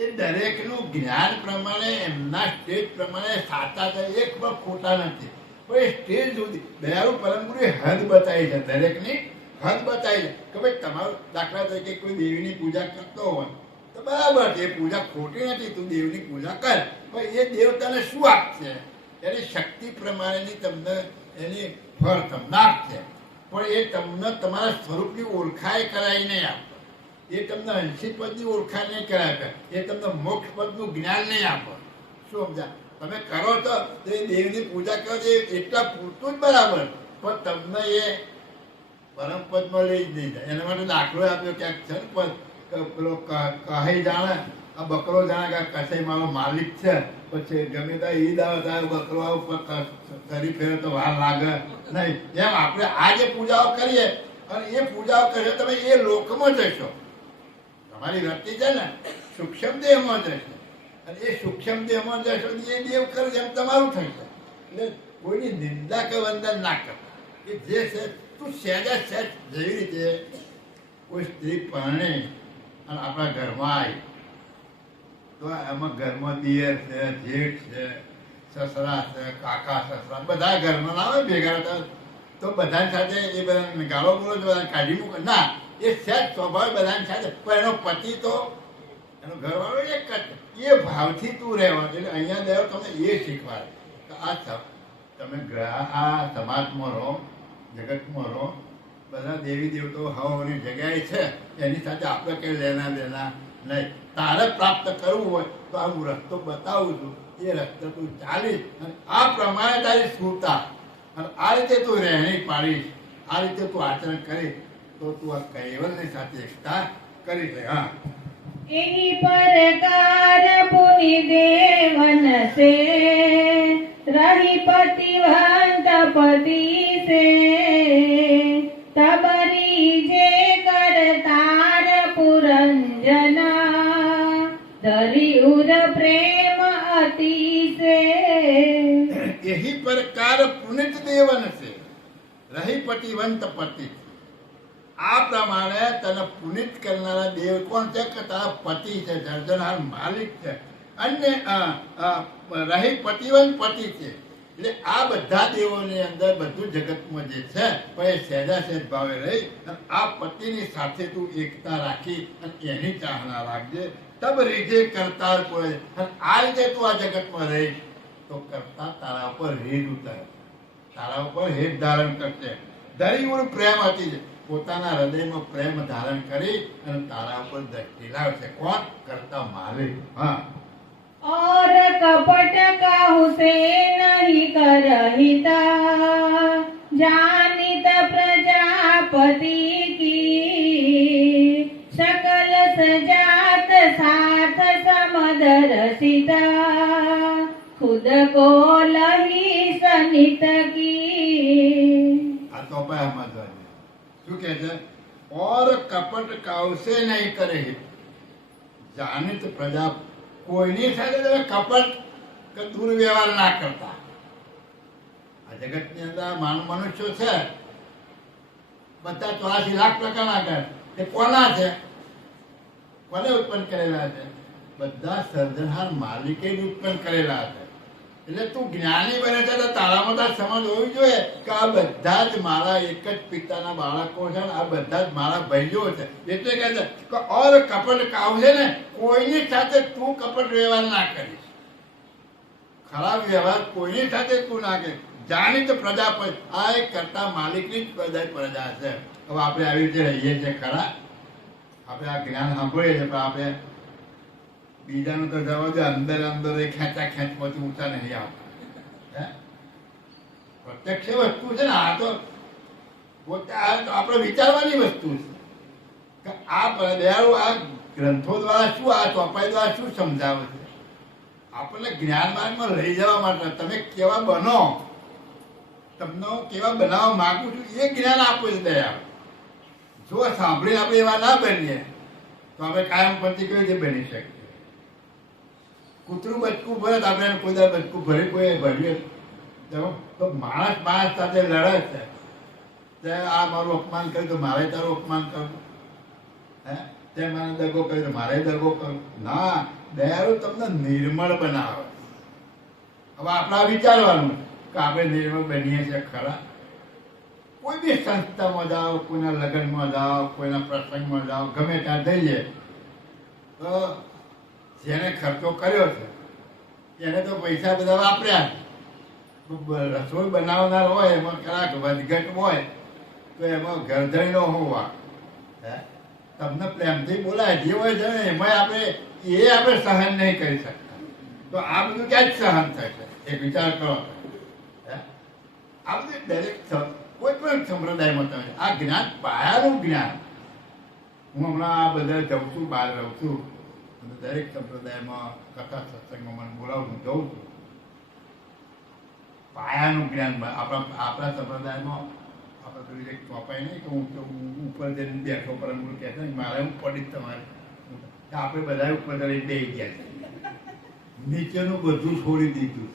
એ દરેકનું જ્ઞાન પ્રમાણે એમના સ્ટેજ પ્રમાણે સાચા છે, એક પણ ખોટા નથી. પણ એ સ્ટેજ સુધી દયાળુ પરમગુરુએ હદ બતાવી છે, દરેકની હદ બતાવી છે કે ભાઈ તમારું દાખલા તરીકે કોઈ દેવીની પૂજા કરતો હોય તો બરાબર છે, એ પૂજા ખોટી નથી, તું દેવની પૂજા કર, પણ એ દેવ તને શું આપશે? એની શક્તિ પ્રમાણેની તમને એની ફળ તમને આપશે, પણ એ તમને તમારા સ્વરૂપની ઓળખાય કરાવી નહીં આપે, એ તમને અંશિત પદની ઓળખાણ નહીં કરાવે, એ તમને મોક્ષ પદનું જ્ઞાન નહીં આપે. શું સમજા? તમે કરો તો એ દેવની પૂજા કરો તો એટલા પૂરતું જ બરાબર, પણ તમને એ પરમ પદમાં લઈ જ નહીં જાય. એના માટે દાખલો આપ્યો ક્યાંક છે ને, પણ પેલો કહી જાણે, આ બકરો જાણે કે કસાઈ મારો માલિક છે, પછી ગમે ત્યાં ઈદ આવે ત્યારે બકરો આવે કરી ફેરે તો વાર લાગે નહીં. એમ આપણે આ જે પૂજાઓ કરીએ અને એ પૂજાઓ કરીએ તમે એ લોકમાં જશો, તમારી વૃત્તિ છે ને સૂક્ષ્મ દેહમાં જશે, અને એ સૂક્ષ્મ દેહમાં જશો એ દેવ કરે એમ તમારું થશે. એટલે કોઈની નિંદા કે વંદન ના કરતા, કે જે છે તું સહેજા સહેજ જેવી રીતે કોઈ સ્ત્રી પરણે અને આપણા ઘરમાં આવી તો એમાં ઘરમાં દિયર છે, જેઠ છે, સસરા છે, કાકા સસરા બધા ઘરમાં ના હોય ભેગા હતા તો બધાની સાથે એ બધા ગાળો બોલો તો બધા કાઢી મૂકે ના, એ સહેજ સ્વભાવ બધાની સાથે, પણ એનો પતિ તો એનો ઘરવાળો એક જ, એ ભાવથી તું રહેવા. એટલે અહીંયા દેવ તમને એ શીખવાડે કે આ તમે આ સમાજમાં રહો, જગતમાં રહો, બધા દેવી દેવતો હવાની જગ્યાએ છે, એની સાથે આપણે કંઈ લેના દેના નહીં. તારે પ્રાપ્ત કરવું હોય તો આ હું રસ્તો બતાવું છું, એ રસ્તો તું ચાલીશ અને આ પ્રમાણે તારી સ્ફૂર્તા અને આ રીતે તું રહેણી પાડીશ, આ રીતે તું આચરણ કરીશ તો તું આ કૈવલ્યની સાથે એકતા કરી લે. હા, એહી પરકાર પુનિ દેવન સે રહી પતિવંત પતિ સે તબરી જે કરતાર પુરંજના ધરી ઉર પ્રેમ અતિ સે. यही प्रकार पुनित देवन से रही पतिवंत पति. આ પ્રમાણે તને પુનિત કરનારા દેવ કોણ છે? કે તારા પતિ છે, સર્જનહાર માલિક છે, અને રહી પતિવંત પતિ છે. એટલે આ બધા દેવોની અંદર બધું જગતમાં જે છે પણ એ સહેજા સહેજ ભાવે રહી અને આ પતિની સાથે તું એકતા રાખી અને એની ચાહના રાખજે. તબ રીજે કરતાર પડે અને આ રીતે તું આ જગતમાં રહીશ તો કરતા તારા ઉપર હેડ ઉતારે, તારા ઉપર હેડ ધારણ કરશે. ધરી ઉર પ્રેમ હતી છે, પોતાના હૃદયમાં પ્રેમ ધારણ કરી અને તારા ઉપર દ્રષ્ટિ લાવશે. કોણ? કરતા માલિક. હા, और कपट काहू से नहीं करहिता जानित प्रजापति की सकल सजात साथ समदर्शिता खुद को लही सनित की. આ તો ભાઈ સમજવા શું કે છે? और कपट काउसे नहीं करे जानित प्रजा, કોઈની સાથે તમે કપટ કે દુર્વ્યવહાર ના કરતા. આ જગતની અંદર મનુષ્યો છે બધા 84 લાખ પ્રકારના ઘર એ કોના છે? કોને ઉત્પન્ન કરેલા છે? બધા સર્જનહાર માલિકે જ ઉત્પન્ન કરેલા છે. એટલે તું જ્ઞાની બને છે તો તારામાં તો સમજ હોવી જોઈએ કે આ બધા જ મારા એક જ પિતાના બાળકો છે ને આ બધા જ મારા ભાઈઓ છે. એટલે કહે છે કે ઓર કપટ કાવ છે ને કોઈની સાથે તું કપટ વ્યવહાર ના કરીશ. ખરાબ વ્યવહાર કોઈની સાથે તું ના કરીશ. જાણીત પ્રજા પર આ એક કરતા માલિકની જ પ્રજા છે. હવે આપણે આવી રીતે રહીએ છીએ ખરા? આપણે આ જ્ઞાન સાંભળીએ છીએ પણ આપણે બીજાનું તો જવા દે, અંદર અંદર એ ખેંચા ખેંચ પછી ઊંચા નહીં આવતા. પ્રત્યક્ષ વસ્તુ છે ને આ તો પોતે આપણે વિચારવાની વસ્તુ છે કે આ દયાળુ આ ગ્રંથો દ્વારા શું આ ચોપાઈ દ્વારા શું સમજાવે છે આપણને જ્ઞાન માર્ગમાં લઈ જવા માટે. તમે કેવા બનો, તમને હું કેવા બનાવવા માંગુ છું એ જ્ઞાન આપું છે દયાળુ. જો સાંભળીને આપણે એવા ના બનીએ તો આપણે કાયમ પછી કેવી રીતે બની શકીએ? કૂતરું બચકું ભરે તો આપણે કોઈ દર બચકું ભરે કોઈ ભરીએ તો માણસ માણસ સાથે લડે છે. તે આ મારું અપમાન કર્યું તો મારે તારું અપમાન કરવું, હે તે મને દગો કર્યો તો મારે દગો કરવો. ના, દયાળુ તમને નિર્મળ બનાવે. હવે આપણે વિચારવાનું કે આપણે નિર્મળ બનીએ છીએ ખરા? કોઈ બી સંસ્થામાં જાઓ, કોઈના લગ્નમાં જાઓ, કોઈના પ્રસંગમાં જાઓ, ગમે ત્યાં જઈએ તો જેને ખર્ચો કર્યો છે એને તો પૈસા બધા વાપર્યા. રસોઈ બનાવનાર હોય એમાં કદાચ વધઘટ હોય તો એમાં ગરદણીનો હોવા તમને પ્રેમથી બોલાય જે હોય છે ને એમાં આપણે સહન નહીં કરી શકતા. તો આ બધું ક્યાં જ સહન થશે? એક વિચાર કરો. આ બધું દરેક કોઈ પણ સંપ્રદાયમાં તમે આ જ્ઞાન પાયાનું જ્ઞાન. હું હમણાં આ બધા જઉં છું, બહાર રહું છું, દરેક સંપ્રદાયમાં કથા સત્સંગમાં મને બોલાવું જઉં છું. પાયાનું જ્ઞાન આપણા સંપ્રદાયમાં આપણે પેલી એક ચોપાઈ નહીં કે હું ઉપર જઈને બેઠો પર કહેતા ને મારે હું પડી તમારે આપણે બધા ઉપર ચડી બે ગયા છે. નીચેનું બધું છોડી દીધું.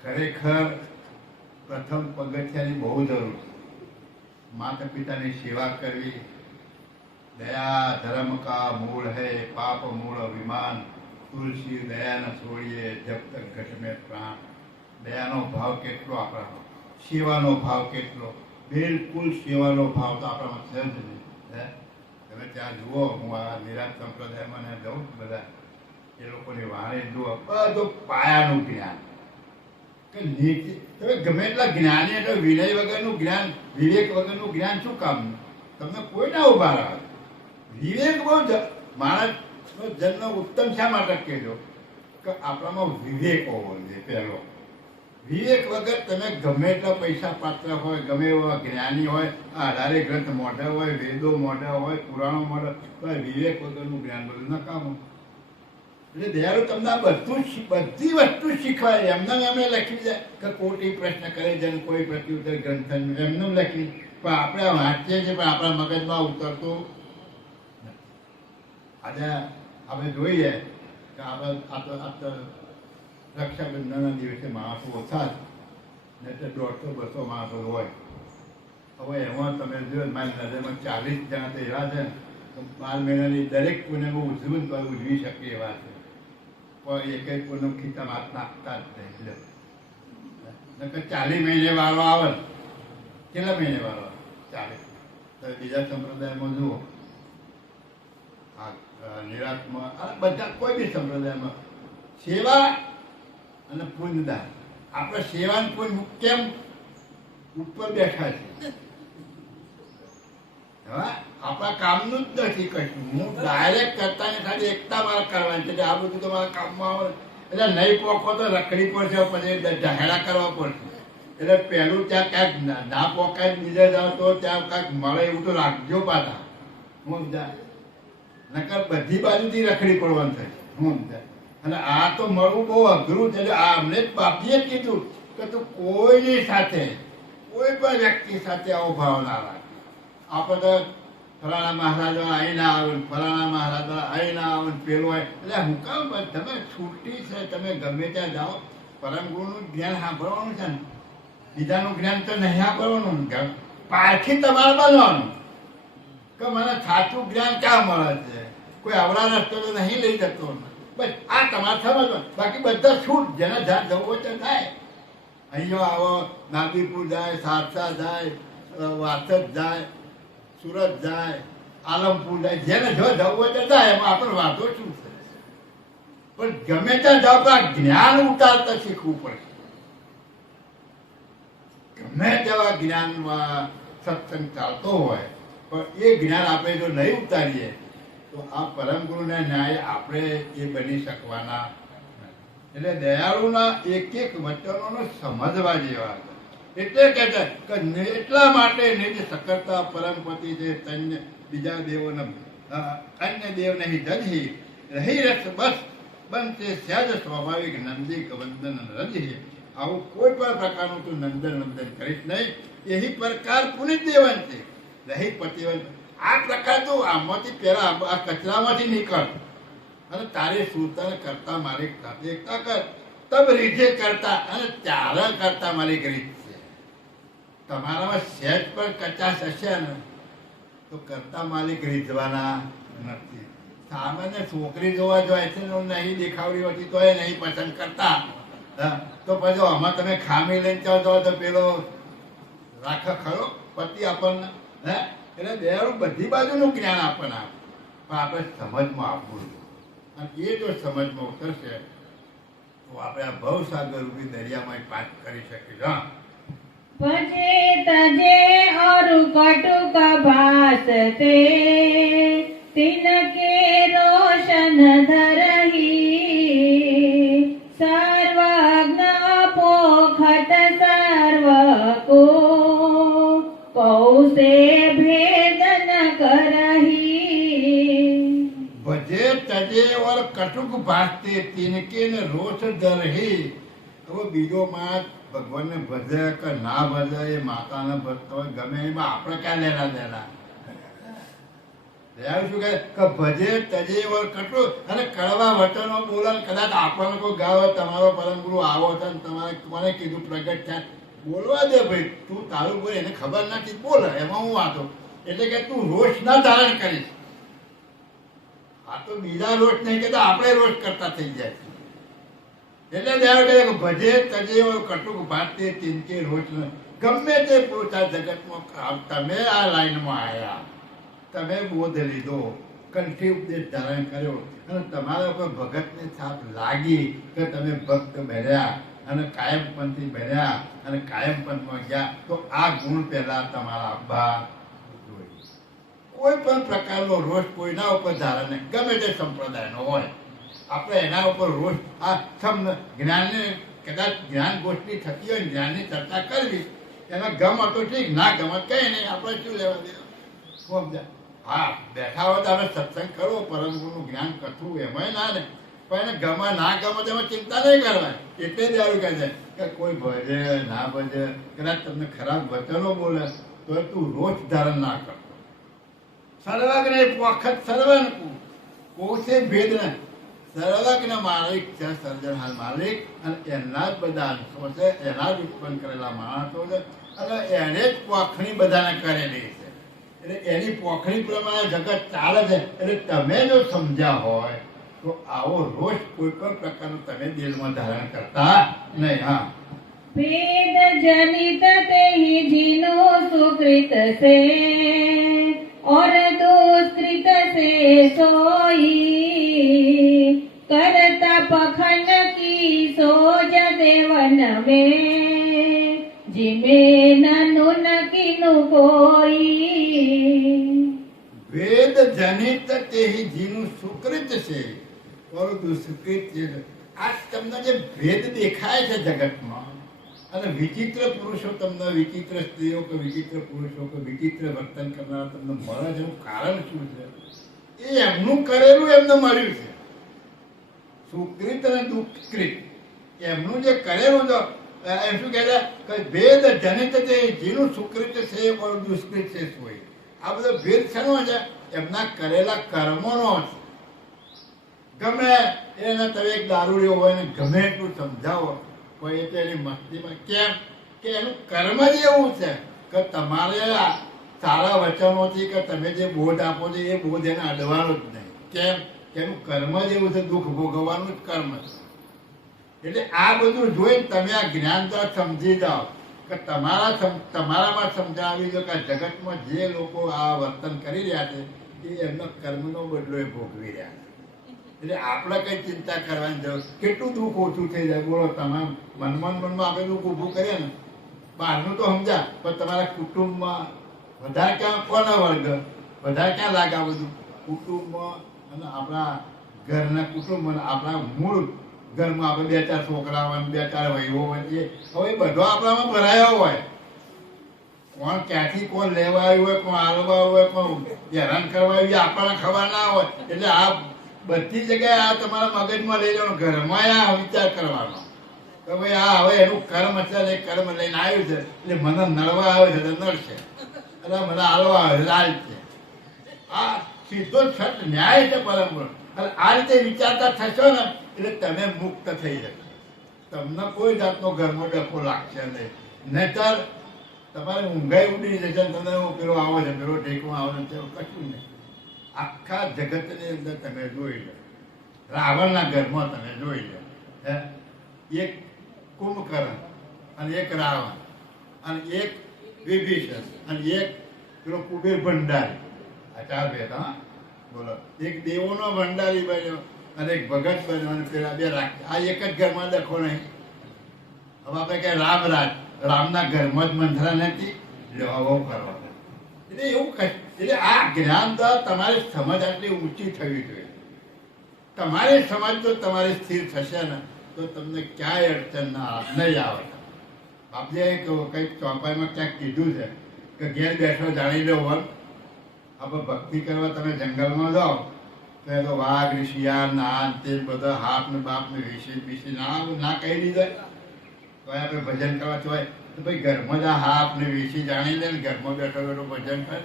ખરેખર પ્રથમ પગથિયાની બહુ જરૂર છે. માતા પિતાની સેવા કરવી. दया धर्म का मूल है, पाप मूल अभिमान, तुलसी दया न छोड़िए जब तक घट में प्राण. દયાનો ભાવ કેટલો આપણામાં, સેવાનો ભાવ કેટલો, બિલકુલ સેવાનો ભાવ તો આપણામાં છે જ નહીં. તમે ત્યાં જુઓ, હું આ નિરાશ સંપ્રદાયમાં જઉં બધા એ લોકોની વાણી જુઓ, બધું પાયાનું જ્ઞાન. કે નીતિ તમે ગમે એટલા જ્ઞાની એટલે વિનય વગરનું જ્ઞાન, વિવેક વગરનું જ્ઞાન શું કામનું? તમને કોઈ ના ઉભા રહે. વિવેક બહુ માણસનો જન્મ ઉત્તમ શા માટે કહેજો કે આપણામાં વિવેક હોવો જોઈએ. પહેલો વિવેક વગર તમે ગમે એટલા પૈસા પાત્ર હોય, ગમે એવા જ્ઞાની હોય, આધારે ગ્રંથ મોઢા હોય, વેદો મોઢા હોય, પુરાણો મોઢા હોય, વિવેક વગરનું જ્ઞાન બધું નકામું. એટલે દયાળુ તમને આ બધી વસ્તુ શીખવાય. એમને એમને લખી જાય કે કોટી પ્રશ્ન કરે છે કોઈ પ્રત્યુત્તર ગ્રંથ એમને લખી, પણ આપણે વાંચીએ છીએ પણ આપણા મગજમાં ઉતરતું. આજે આપણે જોઈએ કે આપણે રક્ષાબંધનના દિવસે માણસો ઓછા જ ને એટલે 150-200 માણસો હોય. હવે એમાં તમે જોયો મારી નજરમાં 40 જણા તો એવા છે તો 12 મહિનાની દરેક પૂનમ ઉજવું તો ઉજવી શકીએ એવા છે. પણ એક એક પૂનમ ખીચામાં હાથ નાખતા જ નહીં. 40 મહિને વાળો આવે. કેટલા મહિને વાળો? 40. તો બીજા સંપ્રદાયમાં જુઓ, નિરાશમાં બધા કોઈ બી સંપ્રદાયમાં સેવા અને પુણ્યદાન. આપણે સેવા ને પુણ્ય કેમ ઉપર બેઠા છે? હવે આપણા કામનું જ નથી કશું. હું ડાયરેક્ટ કરતાની ખાલી એકતા મારે કરવાની છે. આ બધું તો મારા કામમાં આવે એટલે નહીં પોખો તો રખડી પડશે, પછી ઝઘડા કરવા પડશે. એટલે પહેલું ત્યાં ક્યાંક ના પોકાય બીજે જાવ તો ત્યાં ક્યાંક મળે એવું તો રાખજો પાછા. હું નકર બધી બાજુથી રખડી પડવાનું થાય. હું અને આ તો મળવું બહુ અઘરું છે. આ અમને જ બાપજીએ કીધું કે તું કોઈની સાથે, કોઈ પણ વ્યક્તિ સાથે આવો ભાવ ના રાખ. આપણે તો ફલાણા મહારાજો અહીં ના આવે, ફલાણા મહારાજો અહીં ના આવે, પેલું હોય એટલે હું કામ તમે છૂટી છે. તમે ગમે ત્યાં જાઓ, પરમ ગુરુનું જ્ઞાન સાંભળવાનું છે ને, બીજાનું જ્ઞાન તો નહીં સાંભળવાનું. પારખી તમારે બનવાનું કે મને સાચું જ્ઞાન ક્યાં મળે છે. કોઈ આવડા રસ્તો તો નહીં લઈ જતો. બસ આ તમારે સમજવાનું. બાકી બધા છૂટ, જેને જ્યાં જવું હોય ત્યાં જાય. અહીંયા આવો, નાદીપુર જાય, સારસા જાય, વાસદ જાય, સુરત જાય, આલમપુર જાય, જેને જો જવું હોય ત્યાં જાય. એમાં આપણે વાંધો શું છે? પણ ગમે ત્યાં જાવ તો આ જ્ઞાન ઉતારતા શીખવું પડે. ગમે તેવા જ્ઞાનમાં સત્સંગ ચાલતો હોય, પણ એ જ્ઞાન આપણે જો નહીં ઉતારીએ તો આ પરમ ગુરુના ન્યાય આપણે એ બની શકવાના નથી. એટલે દયાળુના એક એક વચનોને સમજવા જેવા છે. એટલે કહે છે કે એટલા માટે નિજ સકર્તા પરમપતિ છે તન્ય બીજા દેવોને અન્ય દેવ નહીં જજી રહી રસ બસ બનશે સહજ સ્વાભાવિક નંદિક વંદન રજી. આવું કોઈ પણ પ્રકારનું તું નંદન વંદન કરીશ નહીં. એહી પ્રકાર પુનિત દેવન છે રહી પતિવન. આ પ્રકાર તું આમાંથી પેલા આ કચરામાંથી નીકળ અને તારી સુરતાને કરતા માલિક સાથે એકતા કર. તબ રીઝે કરતા અને ત્યારે કરતા માલિક રીત છે. તમારામાં સહેજ પર કચાશ હશે ને તો કરતા માલિક રીઝવાના નથી. સામાન્ય છોકરી જોવા જાય છે નહીં દેખાવડી હોતી તો એ નહીં પસંદ કરતા. તો પછી આમાં તમે ખામી લઈને ચાલતો તો પેલો રાખે ખરો પતિ આપણને. હે એટલે દયાળુ બધી બાજુનું જ્ઞાન આપણને આપે, પણ આપણે સમજમાં આપવું. અને એ જો સમજમાં ઉતરશે તો આપણે આ ભવસાગર રૂપી દરિયામાં પાર કરી શકીશું. ભજે તજે और कटुक भासते तिनके रोशन धरही सर्वज्ञ पोखट सर्व को कौसे भेदन करही. ભજે તજે ઓર કટુક ભાસતે તિનકે ને રોષ ધરહી. હવે બીજો માત ભગવાનને ભજે કે ના ભજે, એ માતાને ભજતો હોય ગમે એમાં આપણે ક્યાં લેના દેના. શું કે ભજે તજે ઓર કટુક અને કડવા વચનો બોલે. કદાચ આપણને કોઈ ગાવ તમારો પરમ ગુરુ આવો છે ને તમારે કોને કીધું પ્રગટ થાય બોલવા દે ભાઈ. તું તારું બોલે એને ખબર નથી બોલે એમાં હું વાંધો. એટલે કે તું રોષ ના ધારણ કરીશ. આ તો બીજા રોષ નહીં કે આપણે રોષ કરતા થઈ જાય. એટલે ત્યારે કહે ભજે તજે કટુક ભાતે તિનકે રોષ ન. ગમે તે પોતા જગતમાં તમે આ લાઈનમાં આવ્યા, તમે બોધ લીધો, કંઠી ઉપદેશ ધારણ કર્યો અને તમારા ઉપર ભગતને છાપ લાગી કે તમે ભક્ત બન્યા અને કાયમ પંથી બન્યા અને કાયમ પંથમાં ગયા, તો આ ગુણ પહેલા તમારા અબ્બા જોઈએ. કોઈ પણ પ્રકારનો રોષ કોઈના ઉપર ધારણ નહીં, ગમે તે સંપ્રદાયનો હોય. આપણે એના ઉપર રોષ આ જ્ઞાનને કદાચ જ્ઞાન ગોષ્ઠી થતી હોય જ્ઞાનની ચર્ચા કરવી, એમાં ગમ હતો ઠીક, ના ગમત કઈ નહીં, આપણે શું લેવા દેવા. હા બેઠા હોય તો આપણે સત્સંગ કરવો, પરમ ગુરુનું જ્ઞાન કથવું એમાંય ના ને, પણ એને ગમે ના ગમે એમાં ચિંતા નહીં કરવાની. એટલે જ એવું કહે છે કે કોઈ ભજે ના ભજે, કદાચ તમને ખરાબ વચનો બોલે તો તું રોષ ધારણ ના કરતો. સર્વજ્ઞ વખત સર્વન કોશે ભેદ ને. સર્વજ્ઞ માલિક છે, સર્જનહાર માલિક, અને એના જ બધા અંશો છે, એના જ ઉત્પન્ન કરેલા માણસો છે અને એને જ પોખણી બધાને કરેલી છે. એટલે એની પોખણી પ્રમાણે જગત ચાલે છે. એટલે તમે જો સમજ્યા હોય તો આવો રોષ કોઈ પણ પ્રકારનો તમે દિલમાં ધારણ કરતા નહીં. હા વેદ જનિત તેहि जिनो सुकृत से और दुष्कृत से सोई करता पखन की सोज देवन में जिमे ननु किनु कोई. વેદ જનિત તેહિ જીનું સુકૃત છે और દુષ્કૃત છે. આ તમને જે ભેદ દેખાય છે જગતમાં, અને વિચિત્ર પુરુષો તમને, વિચિત્ર સ્ત્રીઓ કે વિચિત્ર પુરુષો કે વિચિત્ર વર્તન કરનારા તમને મળે છે, એનું કારણ શું છે? એ એમનું કરેલું એમને મળ્યું છે. સુકૃત અને દુષ્કૃત એમનું જે કરેલું તો એમ શું કહે છે કે ભેદ જનિત તે જેનું સુકૃત છે ઓર દુષ્કૃત છે સોય. આ બધો ભેદ શેનો છે? એમના કરેલા કર્મોનો છે. ગમે એને તમે એક દારૂડિયો હોય ને ગમે એટલું સમજાવો કોઈ એટલે એની મસ્તીમાં, કેમ કે એનું કર્મ જ એવું છે. કે તમારે આ સારા વચનોથી કે તમે જે બોધ આપો છો એ બોધ એને અડવાનો જ નહીં. કેમ? કેમ કર્મ જ એવું છે, દુઃખ ભોગવવાનું જ કર્મ છે. એટલે આ બધું જોઈને તમે આ જ્ઞાન દ્વારા સમજી જાઓ કે તમારામાં સમજાવી દો કે આ જગતમાં જે લોકો આ વર્તન કરી રહ્યા છે એ એમના કર્મનો બદલો એ ભોગવી રહ્યા છે. એટલે આપણે કઈ ચિંતા કરવાની જરૂર. કેટલું દુઃખ ઓછું થઈ જાય બોલો. તમામ મનમાં આપણે દુઃખ ઊભું કરીએ ને, બહારનું તો સમજા, પણ તમારા કુટુંબમાં વધારે ક્યાં કોના વર્ગ વધારે ક્યાં લાગે આ બધું? કુટુંબમાં અને આપણા ઘરના કુટુંબમાં આપણા મૂળ ઘરમાં આપણે 2-4 છોકરા હોય, 2-4 ભાઈઓ હોય, એ હવે બધો આપણામાં ભરાયો હોય. કોણ ક્યાંથી કોણ લેવા આવ્યું હોય, કોણ હાલવા હોય, કોણ હેરાન કરવા આવ્યું આપણને ખબર ના હોય. એટલે આ બધી જગ્યાએ આ તમારા મગજમાં લઈ જવાનું, ઘરમાં આ વિચાર કરવાનો કે ભાઈ આ હવે એનું કર્મ છે ને, એ કર્મ લઈને આવ્યું છે એટલે મને નડવા આવે છે તો નડશે, એટલે મને હાલવા આવે છે હાલ છે. આ સીધો છત ન્યાય છે પરમ. અને આ રીતે વિચારતા થશો ને એટલે તમે મુક્ત થઈ જશો. તમને કોઈ જાતનો ઘરમાં ડખો લાગશે નહીં. નહીતર તમારે ઊંઘાઈ ઉડી જશે, તમને પેલો આવો છે, પેલો ટેકો આવો છે, કશું નહીં. આખા જગતની અંદર તમે જોઈ લો, રાવણના ઘરમાં તમે જોઈ લો, એક કુંભકર્ણ અને એક રાવણ અને એક વિભીષણ અને એક પેલો કુબેર ભંડારી, આ 4 ભેદ. હા બોલો. એક દેવોનો ભંડારી બન્યો અને એક ભગત બન્યો અને પેલા 2 રાખ. આ એક જ ઘરમાં દખો નહીં. હવે આપણે કઈ રામરાજ, રામના ઘરમાં જ મંથરા નથી, લેવા કરવા. એટલે એવું કઈ. એટલે આ જ્ઞાન દ્વારા તમારી સમજ આટલી ઊંચી થવી જોઈએ. તમારી સમજ જો તમારી સ્થિર થશે ને તો તમને ક્યાંય અડચણ નહીં આવે. આપણે કંઈક ચોપાઈમાં ક્યાંક કીધું છે કે ઘેર બેઠો જાણી લો વન. આપણે ભક્તિ કરવા તમે જંગલમાં જાઓ તો એ તો વાઘ ને શિયાળ ના તે બધા હાપ ને બાપ ને વિશે ના કહી દીધા. તો આપણે ભજન કરવા હોય તો ભાઈ ઘરમાં જ આ હાપ ને વેચી જાણી લે ને, ઘરમાં બેઠો બેઠો ભજન કરે.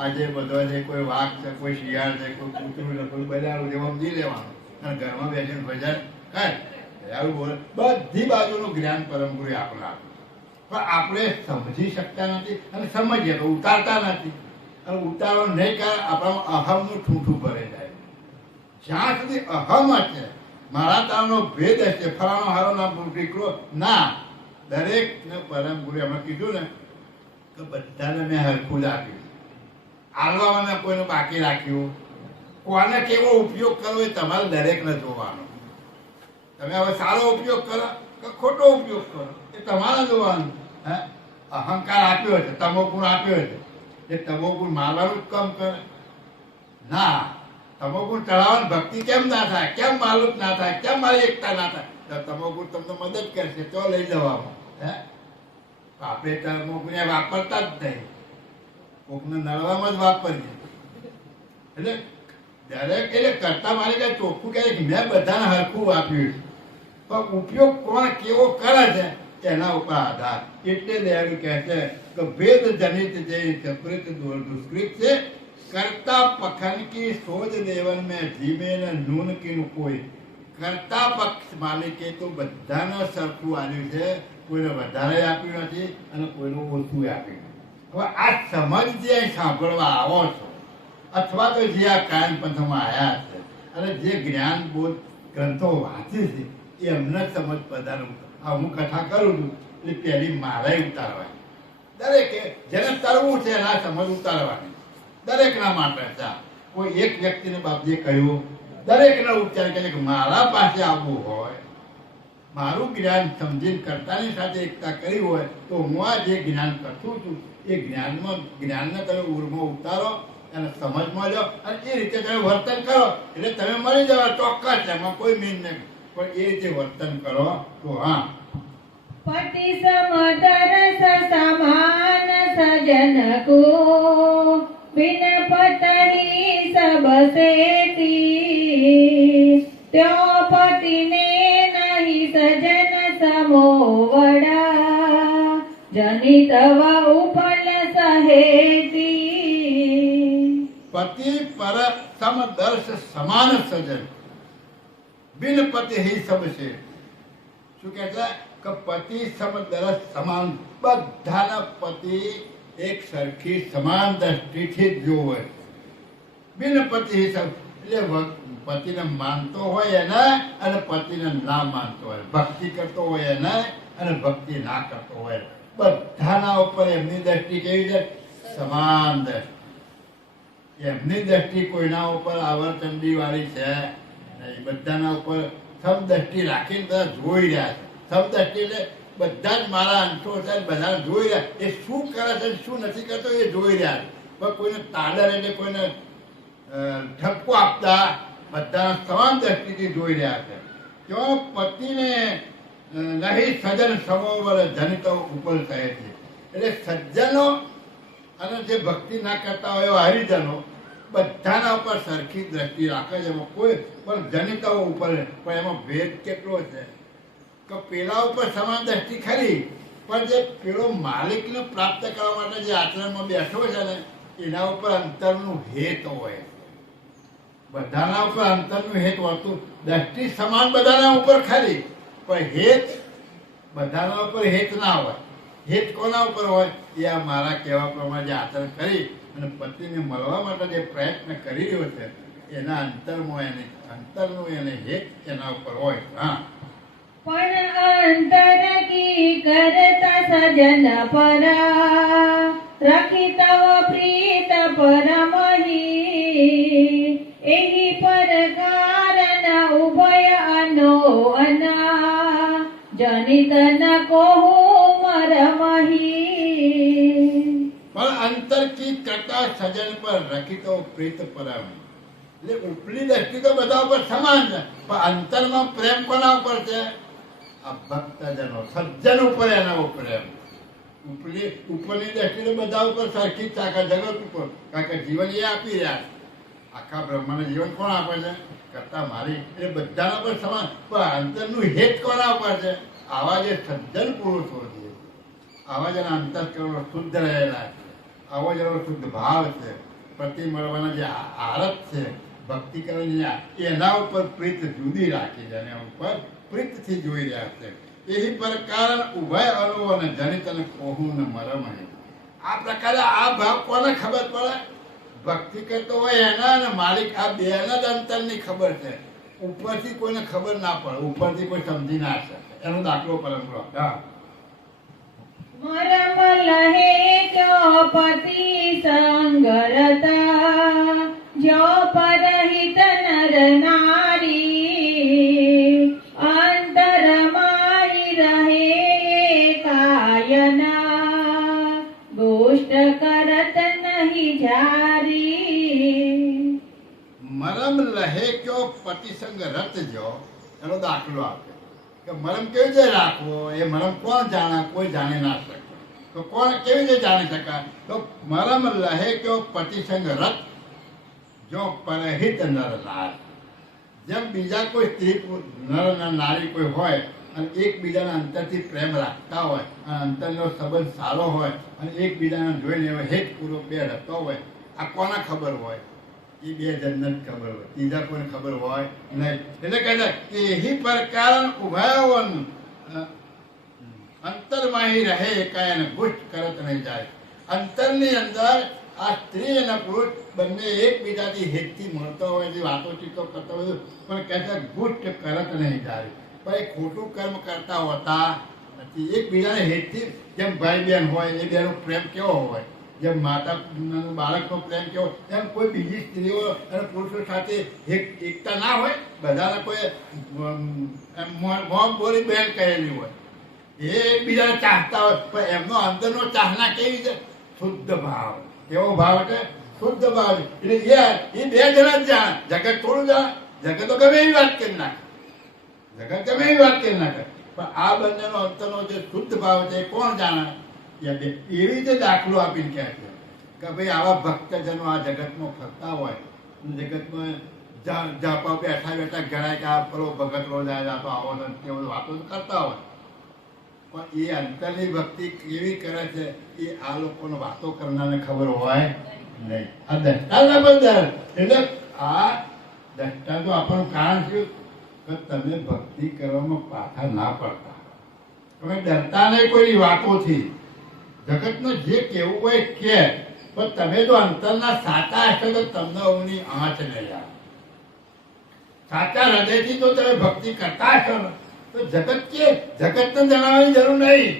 આજે બધો છે, કોઈ વાઘ છે, કોઈ શિયાળ છે, કોઈ કૂતરું છે, કોઈ બજારું છે, સમજી લેવાનું અને ઘરમાં બેસીને ભજન કરે. આવું બોલે. બધી બાજુનું જ્ઞાન પરમ ગુરુએ આપણે આપ્યું, પણ આપણે સમજી શકતા નથી અને સમજીએ તો ઉતારતા નથી. અને ઉતારો નહીં કરે આપણામાં અહમનું ઠૂંઠું ભરે જાય. જ્યાં સુધી અહમ હશે, મારા તારનો ભેદ હશે, ફલાણો હારો નામ દીકરો ના. દરેકને પરમ ગુરુએ અમે કીધું ને કે બધાને મેં હરખું જ આપ્યું. આલવામાં મેં કોઈને બાકી રાખ્યું. કોને કેવો ઉપયોગ કરવો એ તમારે દરેકને જોવાનો. તમે હવે સારો ઉપયોગ કરો કે ખોટો ઉપયોગ કરો એ તમારે જોવાનું. હે, અહંકાર આપ્યો છે, તમોગુણ આપ્યો છે, એ તમોગુણ મારવાનું જ કામ કરે ના. તમોગુણ ચડાવવાની ભક્તિ કેમ ના થાય? કેમ માલુક ના થાય? કેમ મારી એકતા ના થાય? તો તમોગુણ તમને મદદ કરશે તો લઈ જવામાં. હે, આપણે તમોગુણ વાપરતા જ નહીં, કોકને નડવામાં જ વાપરીએ. એટલે દરેક એટલે કરતા મારે કઈ ચોખ્ખું કહે કે મેં બધાને હરખું આપ્યું, પણ ઉપયોગ કોણ કેવો કરે છે એના ઉપર આધાર. એટલે દયાળુ કહે છે કે ભેદ જનિત જે ચતુરિત દુષ્કૃત છે, કરતા પખન કી સોજ દેવન મેં ધીમે ને નૂન કી કોઈ. કરતા પક્ષ માલિકે તો બધાને સરખું આવ્યું છે, કોઈને વધારે આપ્યું નથી અને કોઈનું ઓછું આપ્યું. હવે આ સમજ જે સાંભળવા આવો છો અથવા તો જે આ કાયમ પંથમાં આવ્યા છે અને જે જ્ઞાન બોધ ગ્રંથો વાંચે છે એમને સમજ પ્રદાન. હું કથા કરું છું એટલે પહેલી મારે ઉતારવાની. દરેકે જેને તરવું છે એના સમજ ઉતારવાની દરેકના માટે છે. કોઈ એક વ્યક્તિને બાપજીએ કહ્યું, દરેકને ઉચ્ચાર કરે કે મારા પાસે આવવું હોય, મારું જ્ઞાન સમજીને કરતાની સાથે એકતા કરી હોય તો હું આ જે જ્ઞાન કરતું છું એ જ્ઞાનને તમે ઉર્મો ઉતારો અને સમજમાં જાઓ અને એ રીતે તમે વર્તન કરો એટલે તમે મળી જાવ. ચોક્કસ એમાં કોઈ મીન નહીં, પણ એ રીતે વર્તન કરો તો હા. પતિ સમદરસ સમાન સજન કો બિન પતરી સબ સેતી, ત્યો પતિને નહીં સજન સમો વડા, જનિતવ ઉપલ સહેતી. પતિ પર સમદર્શ સમાન સજન બિન પતિ હી સબ છે. શું કહે છે કે પતિ સમદર્શ સમાન, બધાના પતિ એક સરખી સમાન દ્રષ્ટિથી જ જોવે. બિન પતિ એટલે પતિને માનતો હોય એને અને પતિને ના માનતો હોય, ભક્તિ કરતો હોય એને અને ભક્તિ ના કરતો હોય, બધાના ઉપર એમની દ્રષ્ટિ કેવી છે? સમાન દ્રષ્ટિ. એમની દ્રષ્ટિ કોઈના ઉપર આવરચંડી વાળી છે નહીં. બધાના ઉપર સમદ્રષ્ટિ રાખીને બધા જોઈ રહ્યા છે. સમદ્રષ્ટિ એટલે બધા જ મારા અંશો છે, બધા જોઈ રહ્યા. એ શું કરે છે શું નથી કરતો એ જોઈ રહ્યા છે. પણ કોઈને તાડર એટલે કોઈને ઠપકો આપતા બધા સમાન દ્રષ્ટિથી જોઈ રહ્યા છે. જો પતિને નહીં સજ્જન સમોવર જનિત ઉપર કહે છે. એટલે સજ્જનો અને જે ભક્તિ ના કરતા હોય એવા હરિજનો બધાના ઉપર સરખી દ્રષ્ટિ રાખે છે. એમાં કોઈ પણ જનિતો ઉપર, પણ એમાં ભેદ કેટલો છે કે પેલા ઉપર સમાન દ્રષ્ટિ ખરી, પણ જે પેલો માલિકને પ્રાપ્ત કરવા માટે જે આચરણમાં બેઠો છે ને એના ઉપર અંતરનું હેત હોય. બધાના ઉપર અંતરનું હેત હોતું. દ્રષ્ટિ સમાન બધાના ઉપર ખરી, પણ હેત બધાના ઉપર હેત ના હોય. હેત કોના ઉપર હોય? એ આ મારા કહેવા પ્રમાણે જે આચરણ કરી અને પતિને મળવા માટે જે પ્રયત્ન કરી રહ્યો છે એના અંતરમાં અંતરનું એને હેત એના ઉપર હોય. હા, પણ અંતર કી કરતા સજન પરા રખી તવ પ્રીત પરમહી એહી પર કારણ ઉભય અનો અના જનિત ન કોહુ મરમહી. પણ અંતર કી કરતા સજન પર રખીતો પ્રીત પરમ. એટલે ઉપલી દ્રષ્ટિ તો બધા ઉપર સમાન છે, પણ અંતરમાં પ્રેમ કોના ઉપર છે? આ ભક્તજનો સજ્જન ઉપર, એના ઉપર એમ. ઉપરની દ્રષ્ટિ તો બધા ઉપર સરખી જ આખા જગત ઉપર, કારણ કે જીવન એ આપી રહ્યા છે. આખા બ્રહ્માંડ જીવન કોણ આપે છે? કરતા મારી. એટલે બધાના પર સમાન, પણ અંતરનું હેત કોના ઉપર છે? આવા જે સજ્જન પુરુષો છે, આવા જેના અંતઃકરણો શુદ્ધ રહેલા છે, આવો જેનો શુદ્ધ ભાવ છે, પતિ મળવાના જે આરત છે, ભક્તિ કરવાની એના ઉપર પ્રીત જુદી રાખી છે, એના ઉપર પ્રીતથી જોઈ રહ્યા છે. એહી પ્રકાર ઉભય અનો અને જનિત અને કોહું ને મરમ. આ પ્રકારે આ ભાવ કોને ખબર પડે? ભક્તિ કરતો હોય એના અને માલિક, આ બેના જ અંતરની ખબર છે. ઉપરથી કોઈને ખબર ના પડે, ઉપરથી કોઈ સમજી ના શકે. એનો દાખલો પરંપરા. હા, મરમ લહે ક્યો પતિ સંગરતા જો પરહિત નર નારી અંતર માહી રહે કાયના દુષ્ટ કરત નહીં જારી. મરમ લહે ક્યો પતિસંગ રત જો, એનો દાખલો આપે કે મરમ કેવી રીતે રાખવો? એ મરમ કોણ જાણે? કોઈ જાણી ના શકે. તો કોણ કેવી રીતે જાણી શકાય? તો મરમ લહે ક્યો પતિસંગ રત જો પરહિત નર નાર. જેમ બીજા કોઈ સ્ત્રી નર અને નારી કોઈ હોય અને એકબીજાના અંતરથી પ્રેમ રાખતા હોય અને અંતરનો સંબંધ સારો હોય અને એકબીજાને જોઈને એવો હેતપૂર્વક બે રહેતો હોય, આ કોને ખબર હોય? એ બે જણને જ ખબર હોય, ત્રીજા કોઈને ખબર હોય નહીં. એટલે કહે છે કે એહી પ્રકાર ઉભયવન અંતરમાહી રહે કાયને ગુષ્ટ કરત નહીં જાય. અંતરની અંદર આ સ્ત્રી અને પુરુષ બંને એકબીજાથી હેતથી મળતો હોય, જે વાતોચીતો કરતા હોય, પણ કહે છે ગુષ્ટ કરત નહીં જાય. પણ એ ખોટું કર્મ કરતા હોતા નથી. એકબીજાને હેતથી, જેમ ભાઈ બહેન હોય એ બેનો પ્રેમ કેવો હોય, જેમ માતા બાળકનો પ્રેમ કેવો, એમ કોઈ બીજી સ્ત્રીઓ અને પુરુષો સાથે એકતા ના હોય. બધાને કોઈ મોં બોલી બહેન કહેલી હોય, એ એકબીજાને ચાહતા હોય, પણ એમનો અંદરનો ચાહના કેવી છે? શુદ્ધ ભાવ. કેવો ભાવ છે? શુદ્ધ ભાવ. એટલે એ બે જણા જ જાણે, જગત થોડું જાણે. જગત તો ગમે એવી વાત કરી નાખે, જગત ગમે એવી વાત કરી નાખે, પણ આ બંનેનો અંતરનો જે શુદ્ધ ભાવ છે એ કોણ જાણે? એવી રીતે દાખલો આપીને કહે છે કે ભાઈ આવા ભક્તજનો આ જગતમાં ફરતા હોય, જગતમાં જાપા બેઠા બેઠા ગણાય કે આ પેલો ભગત રોજ આવ્યા તો આવો તેવો વાતો કરતા હોય, પણ એ અંતરની ભક્તિ કેવી કરે છે એ આ લોકોને વાતો કરનારને ખબર હોય નહીં. આ દ્રષ્ટાના બંદર. એટલે આ દ્રષ્ટા તો આપણું કારણ છે કે તમે ભક્તિ કરવામાં પાછા ના પડતા, તમે ડરતા નહીં કોઈ વાતોથી. જગતનું જે કેવું હોય કે, પણ તમે જો અંતરના સાચા હશો તો તમને ઊની આંચ નહીં આવે. સાચા હૃદયથી જો તમે ભક્તિ કરતા હશો ને તો જગતને જણાવવાની જરૂર નહીં.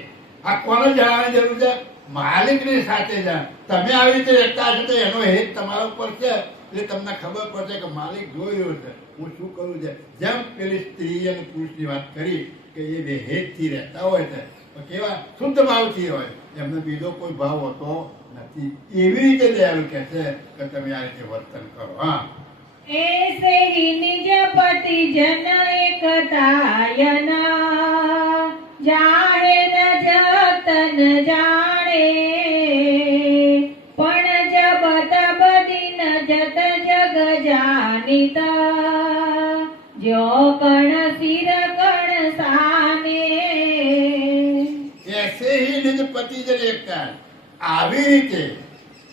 આ કોને જણાવવાની જરૂર છે? માલિકની સાથે જાણ. તમે આવી રીતે રહેતા હશો તો એનો હેત તમારા ઉપર છે, એટલે તમને ખબર પડશે કે માલિક જોઈ રહ્યો છે, હું શું કરું છે. જેમ પેલી સ્ત્રી અને પુરુષની વાત કરી કે એ બે હેતથી રહેતા હોય છે, તો કેવા શુદ્ધ ભાવથી હોય, એમને બીજો કોઈ ભાવ હોતો નથી. એવી રીતે દયાળુ કહે છે કે તમે આ રીતે વર્તન કરો. હા, ऐसे ही निज पति जन एकतायना जाहिर जगतन जाने पण जब तब दिन जत जग जानिता जो कण सिर कण साने. એસે હી નિજ પતિ જન એકતા. આવી રીતે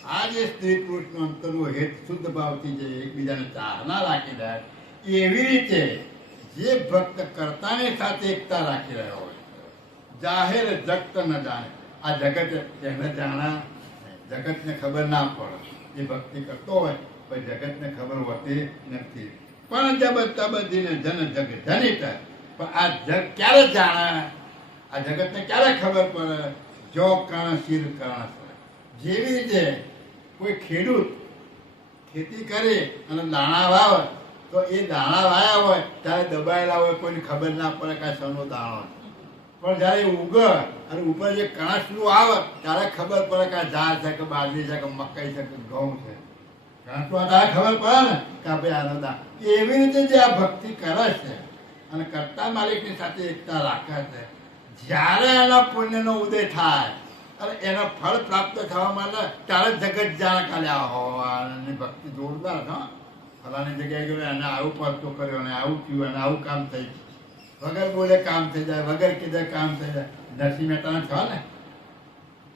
આ જે સ્ત્રી પુરુષનો અંતરનો હેત શુદ્ધ ભાવથી જે એકબીજાને ચાહના રાખી રહ્યા, એવી રીતે જે ભક્ત કર્તાની સાથે એકતા રાખી રહ્યો હોય, જાહેર જગત ન જાણે. આ જગત એને જાણા, જગતને ખબર ના પડે. એ ભક્તિ કરતો હોય પણ જગતને ખબર હોતી નથી. પણ જબ તબ દિને જન જગ જનિત. પણ આ જગ ક્યારે જાણે, આ જગતને ક્યારે ખબર પડે? જો કણ શિર કણ. જેવી રીતે કોઈ ખેડૂત ખેતી કરે અને દાણા વાવે, તો એ દાણા વાયા હોય ત્યારે દબાયેલા હોય, કોઈને ખબર ના પડે કે આ શેનો દાણો. પણ જ્યારે ઉગે અને ઉપર જે કણસલું આવે ત્યારે ખબર પડે કે આ ઝાડ છે કે બાજરી છે કે મકાઈ છે કે ઘઉં છે. કણસલું ત્યારે ખબર પડે ને કે ભાઈ આનો દાણ. એવી રીતે જે આ ભક્તિ કરે છે અને કરતા માલિકની સાથે એકતા રાખે છે, જ્યારે એના પુણ્યનો ઉદય થાય અને એનો ફળ પ્રાપ્ત થવા માટે ત્યારે જગત જાણ કાલે હોવાની ભક્તિ જોરદાર. હા, ફલાની જગ્યાએ ગયો, એને આવું પરતો કર્યો, અને આવું થયું, અને આવું કામ થઈ ગયું. વગર બોલે કામ થઈ જાય, વગર કીધે કામ થઈ જાય. નરસિંહ મહેતાને થયો ને,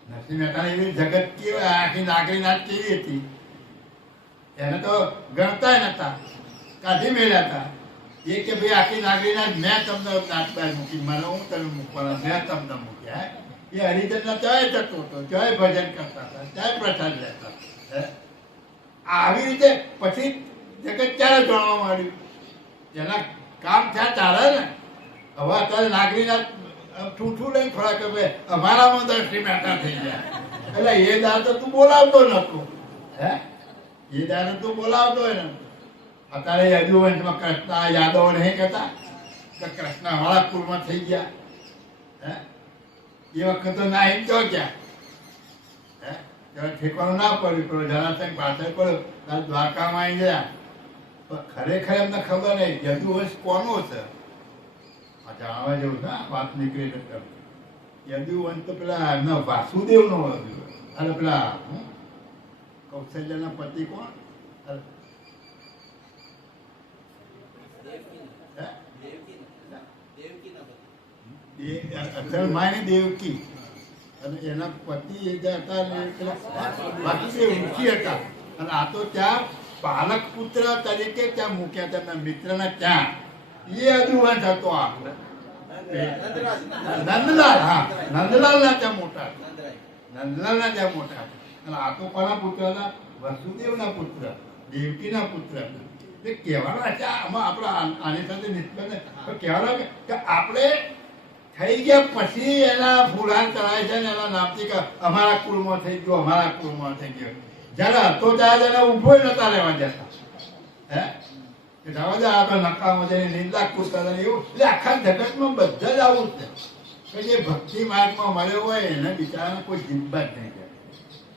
નરસિંહ મહેતાને એવી જગત કેવી આખી નાગરી નાચ કેવી હતી, એને તો ગણતા નતા, કાઢી મેળ્યા હતા. એ કે ભાઈ આખી નાગરી નાચ મેં તમને નાચબાર મૂકી, મને હું તમે મૂકવાના, મેં તમને મૂક્યા. એ હરિજનના ચાય જતો હતો, ચાય ભજન કરતા હતા, ચાય પ્રસાદ લેતા હતા. આવી રીતે પછી જગત ક્યારે જાણવા માંડ્યું? એના કામ થયા ચાલે ને. હવે અત્યારે નાગરીના ઠૂઠું લઈને ખોરાક કે ભાઈ અમારામાં નરસિંહ મહેતા થઈ ગયા. એટલે એ દાર તો તું બોલાવતો નતો. હે, એ દાર તું બોલાવતો હોય ને. અત્યારે યદુવંશમાં કૃષ્ણ યાદવ નહીં કહેતા કે કૃષ્ણ અમારા કુળમાં થઈ ગયા. હે, એ વખત તો ના એમ તો ગયા. હે, ત્યારે ઠેકાણું ના પડ્યું, પેલો જરાસંઘ પાછળ પડ્યો, ત્યારે દ્વારકામાં આવી ગયા. પણ ખરેખર એમને ખબર નહીં યદુવંશ કોનો છે. આ જાણવા જેવું છે. વાત નીકળી તો યદુવંશ તો પેલા એમના વાસુદેવનો હતો. અરે પેલા કૌશલ્યના પતિ કોણ? માની દેવકી અને એના પતિ એ જે હતા હતા. અને આ તો ત્યાં પાલક પુત્ર તરીકે ત્યાં મૂક્યા હતા એમના મિત્રના ત્યાં. એ યદુવંશ હતો. આ નંદલાલ. હા, નંદલાલ ના ત્યાં મોટા હતા. નંદલાલ ના ત્યાં મોટા હતા. અને આ તો કોના પુત્ર હતા? વસુદેવ ના પુત્ર, દેવકી ના પુત્ર હતા. એ કહેવાના છે આમાં આપણા આની સાથે નિષ્પન્ન કહેવાના કે આપણે થઈ ગયા પછી એના ફુલાન કરાય છે ને એના નામથી કે અમારા કુળમાં થઈ ગયો, અમારા કુળમાં થઈ ગયો. જયારે હતો ત્યારે એને ઉભો નતા રહેવા જતા. હે, જવા દે આપણે નકામો જઈને નિંદા કૂદતા એવું. એટલે આખા જગતમાં બધા જ આવું છે કે જે ભક્તિ માર્ગમાં મળ્યો હોય એને બિચારાને કોઈ જિંદા જ નહીં કરે.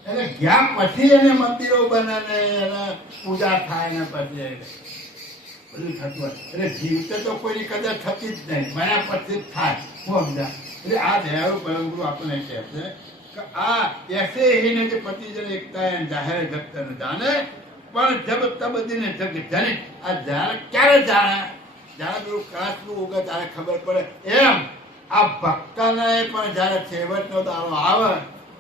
એને ગયા પછી એને મંદિરો બને ને એને પૂજા થાય ને પછી બધું થતું હોય. એટલે જીવતે તો કોઈની કદર થતી જ નહીં, મયા પછી જ થાય. હું સમજા. એટલે આ દયાળુ પરમગુરુ આપણને કહે છે કે આ એસે હીને જે પતિ જન એકતા જાહેર જગત ન જાણે પણ જબ તબ દિને જગ જનિત. આ જ્યારે ક્યારે જાણે? જ્યારે પેલું કાચનું ઉગે ત્યારે ખબર પડે. એમ આ ભક્તને પણ જ્યારે છેવટનો દાડો આવે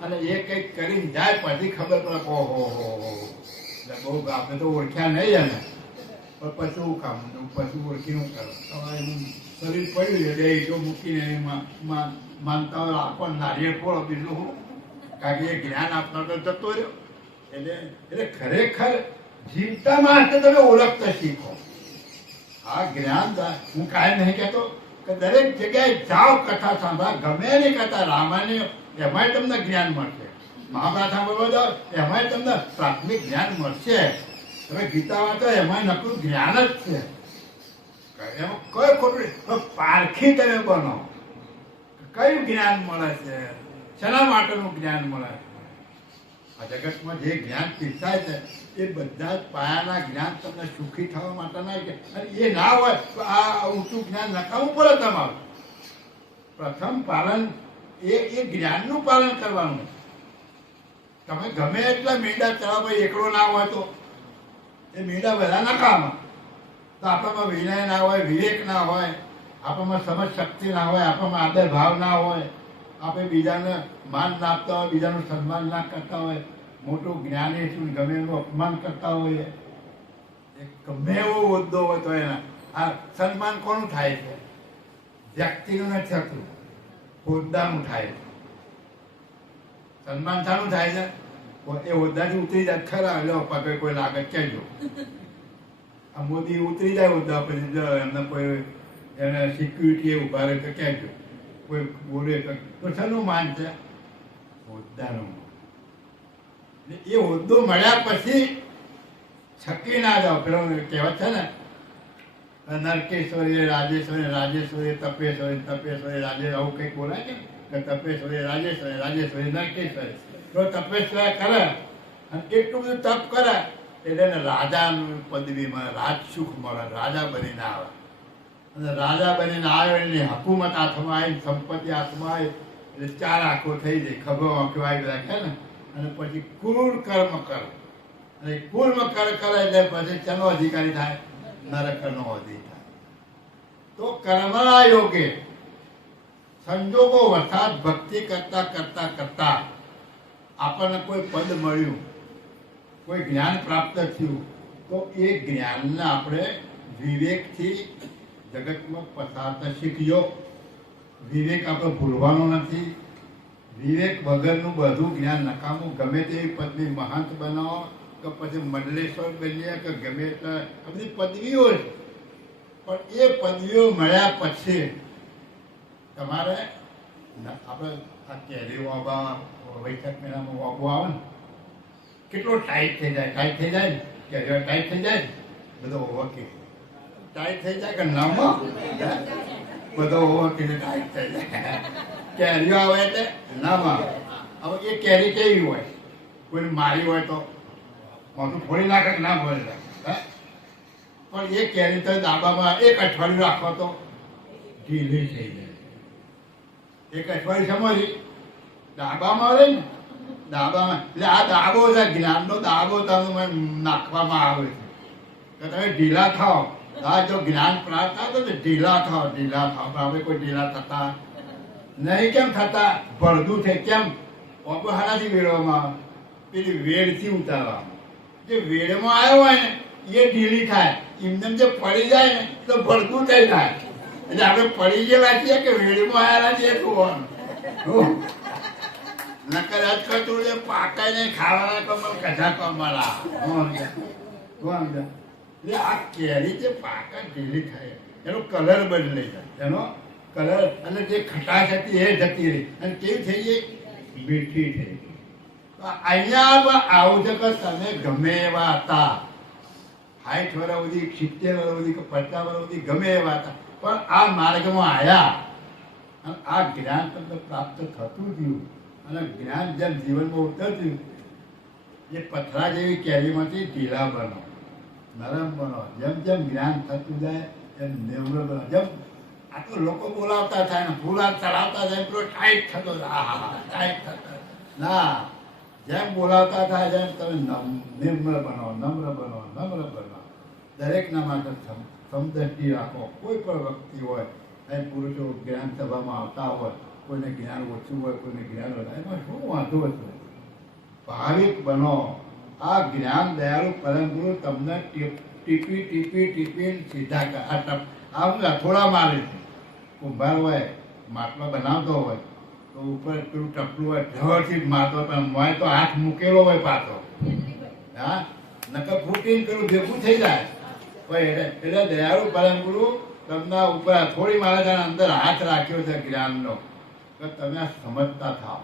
અને એ કંઈક કરીને જાય પછી ખબર પડે. ઓહો બહુ આપણે તો ઓળખ્યા નહીં એને, પણ પછી શું કામ, પછી ઓળખીને કરો. તમારે શરીર પડ્યું એટલે એ જો મૂકીને માનતા હોય આપણ નારિયેળ ફોડો, બીજું હું કારણ કે એ જ્ઞાન આપનાર તો જતો રહ્યો. એટલે ખરેખર જીવતા માણસને તમે ઓળખતા શીખો. આ જ્ઞાન હું કાંઈ નહીં કહેતો કે દરેક જગ્યાએ જાઓ, કથા સાંભળવા, ગમે એની કથા, રામાયણ એમાંય તમને જ્ઞાન મળશે, મહાભારત સાંભળવા જાઓ એમાંય તમને પ્રાથમિક જ્ઞાન મળશે. તમે ગીતા વાંચો એમાંય નકરું જ્ઞાન જ છે. એમાં કોઈ ખોટું નહીં. પારખી તમે બનો, કયું જ્ઞાન મળે છે, શેના માટેનું જ્ઞાન મળે છે. આ જગતમાં જે જ્ઞાન પીરસાય છે એ બધા જ પાયાના જ્ઞાન તમને સુખી થવા માટેના છે. અને એ ના હોય તો આ ઊંચું જ્ઞાન નકામું પડે તમારું. પ્રથમ પાલન એ જ્ઞાનનું પાલન કરવાનું. તમે ગમે એટલા મીંડા ચલાવો, એકલો ના હોય તો એ મીંડા બધા નકામા. તો આપણામાં વિનય ના હોય, વિવેક ના હોય, આપણામાં સમજ શક્તિ ના હોય, આપણામાં આદર ભાવ ના હોય, આપણે બીજાને માન ના આપતા હોય, બીજાનું સન્માન ના કરતા હોય, મોટું જ્ઞાની છું ગમે એનું અપમાન કરતા હોય, ગમે એવો હોદ્દો હોય તો એના આ સન્માન કોનું થાય છે? વ્યક્તિનું નથી થતું, હોદ્દાનું થાય છે. સન્માન શાનું થાય છે? એ હોદ્દાથી ઉતરી જાય ખરા, લો પગે કોઈ લાગે કહેજો. આ મોદી ઉતરી જાય હોદ્દા પછી એમને કોઈ એને સિક્યુરિટી ઉભા રહે તો કહેજો. કોઈ બોલે તો શાનું માન છે? હોદ્દાનું. એ હોદ્દો મળ્યા પછી છકી ના જાઓ. પેલો કહેવત છે ને, નરકેશ્વરી રાજેશ્વરી, રાજેશ્વરી તપેશ્વરી, તપેશ્વરી રાજે, આવું કંઈક બોલાય કે તપેશ્વરી રાજેશ્વરી, રાજેશ્વરી નરકેશ્વરી. તો તપેશ્વરી કરે અને એટલું બધું તપ કરે એટલે એને રાજાનું પદવી મળે, રાજ સુખ મળે, રાજા બનીને આવે. અને રાજા બનીને આવ્યો એની હકુમત હાથમાં આવી, સંપત્તિ હાથમાં આવી એટલે ચાર આંખો થઈ જાય, ખભો આંખો આવી રાખે ને. અને પછી ક્રૂર કર્મ કરે, અને ક્રૂર કરે એટલે પછી શેનો અધિકારી થાય? નરકનો અધિકારી. તો કર્મના યોગે સંજોગો વરસાદ ભક્તિ કરતા કરતા કરતા આપણને કોઈ પદ મળ્યું, કોઈ જ્ઞાન પ્રાપ્ત થયું, તો એ જ્ઞાનને આપણે વિવેકથી જગતમાં પસારતા શીખ્યો. વિવેક આપણે ભૂલવાનો નથી. વિવેક વગરનું બધું જ્ઞાન નકામું. ગમે તેવી પદવી મહંત બનાવો કે પછી મંડલેશ્વર બનીએ કે ગમે એટલા આ બધી પદવીઓ છે, પણ એ પદવીઓ મળ્યા પછી તમારે આપણે આ કેરી વાવવા વૈશાખ મહિનામાં વાવવું આવે ને, કેટલો ટાઈટ થઈ જાય, ટાઈટ થઈ જાય ને, કેરીઓ ટાઈટ થઈ જાય, બધો ઓવરકી ટાઈટ થઈ જાય કે નામાં બધો ઓવરકી ટાઈટ થઈ જાય. કેરીઓ આવે એટલે નામાં. હવે એ કેરી કેવી હોય? કોઈ મારી હોય તો મોટું ફોડી નાખે કે ના ફોડી નાખે, પણ એ કેરી તો દાબામાં એક અઠવાડિયું રાખો તો ઢીલી થઈ જાય. એક અઠવાડિયું સમજી દાબામાં આવે ને, દાબામાં એટલે આ દાબો છે, જ્ઞાનનો દાબો તમે નાખવામાં આવે છે કે તમે ઢીલા થાઓ. આ જો જ્ઞાન પ્રાપ્ત થાય તો ઢીલા થાઓ, ઢીલા થાઓ. આપણે કોઈ ઢીલા થતા નહીં. કેમ થતા? ભરદું છે. કેમ? હાનાથી વેળવામાં, પેલી વેળથી ઉતારવામાં. જે વેળમાં આવ્યો હોય ને એ ઢીલી થાય, એમને જે પડી જાય ને તો ભરદું થઈ જાય. એટલે આપણે પડી ગયેલા છીએ કે વેળમાં આવેલા છીએ જોવાનું. નકર જ કચું છે પાકાય નહીં, ખાવાના કમલ કઢા કમલા. એટલે આ કેરી જે પાકા ઢીલી થાય એનો કલર બદલાઈ જાય, એનો કલર અને જે ખટાશ હતી એ જતી રહી અને કેવી થઈ ગઈ? મીઠી થઈ ગઈ. અહીંયા આવું છે કે તમે ગમે એવા હતા, 60 વર્ષ સુધી, 70 વર્ષ સુધી કે 50 વર્ષ સુધી ગમે એવા હતા, પણ આ માર્ગમાં આવ્યા અને આ જ્ઞાન તમને પ્રાપ્ત થતું ગયું. અને જ્ઞાન જેમ જીવનમાં ઉતરતું, એ પથરા જેવી કેરીમાંથી ઢીલા બનો, નરમ બનો. જેમ જેમ જ્ઞાન થતું જાય એમ નેવરો બનો. જેમ આ તો લોકો બોલાવતા થાય ને ફૂલા ચડાવતા જાય પેલો ટાઈટ થતો ટાઈટ થતો ના. જેમ બોલાવતા થાય જેમ તમે નિમ્ર બનો, નમ્ર બનો, નમ્ર બનો. દરેકના માટે સમદ્રષ્ટિ રાખો. કોઈ પણ વ્યક્તિ હોય, એ પુરુષો જ્ઞાન સભામાં આવતા હોય, કોઈને જ્ઞાન ઓછું હોય, કોઈને જ્ઞાન વધારે, એમાં શું વાંધો હતો? ભાવિક બનો. આ જ્ઞાન દયાળુ પરમ ગુરુ તમને ટીપી ટીપી ટીપી સીધા આ હું અથોડા મારે છે. કુંભાર હોય, માટલો બનાવતો હોય તો ઉપર પેલું ટપલું હોય ઢળથી જ મારતો પણ મોય તો હાથ મૂકેલો હોય પાછો, હા, નકર ફૂટીને પેલું ભેગું થઈ જાય. પણ એટલે દયાળુ પરમ ગુરુ તમને ઉપર થોડી મારા અંદર હાથ રાખ્યો છે જ્ઞાનનો, તો તમે આ સમજતા થાવ.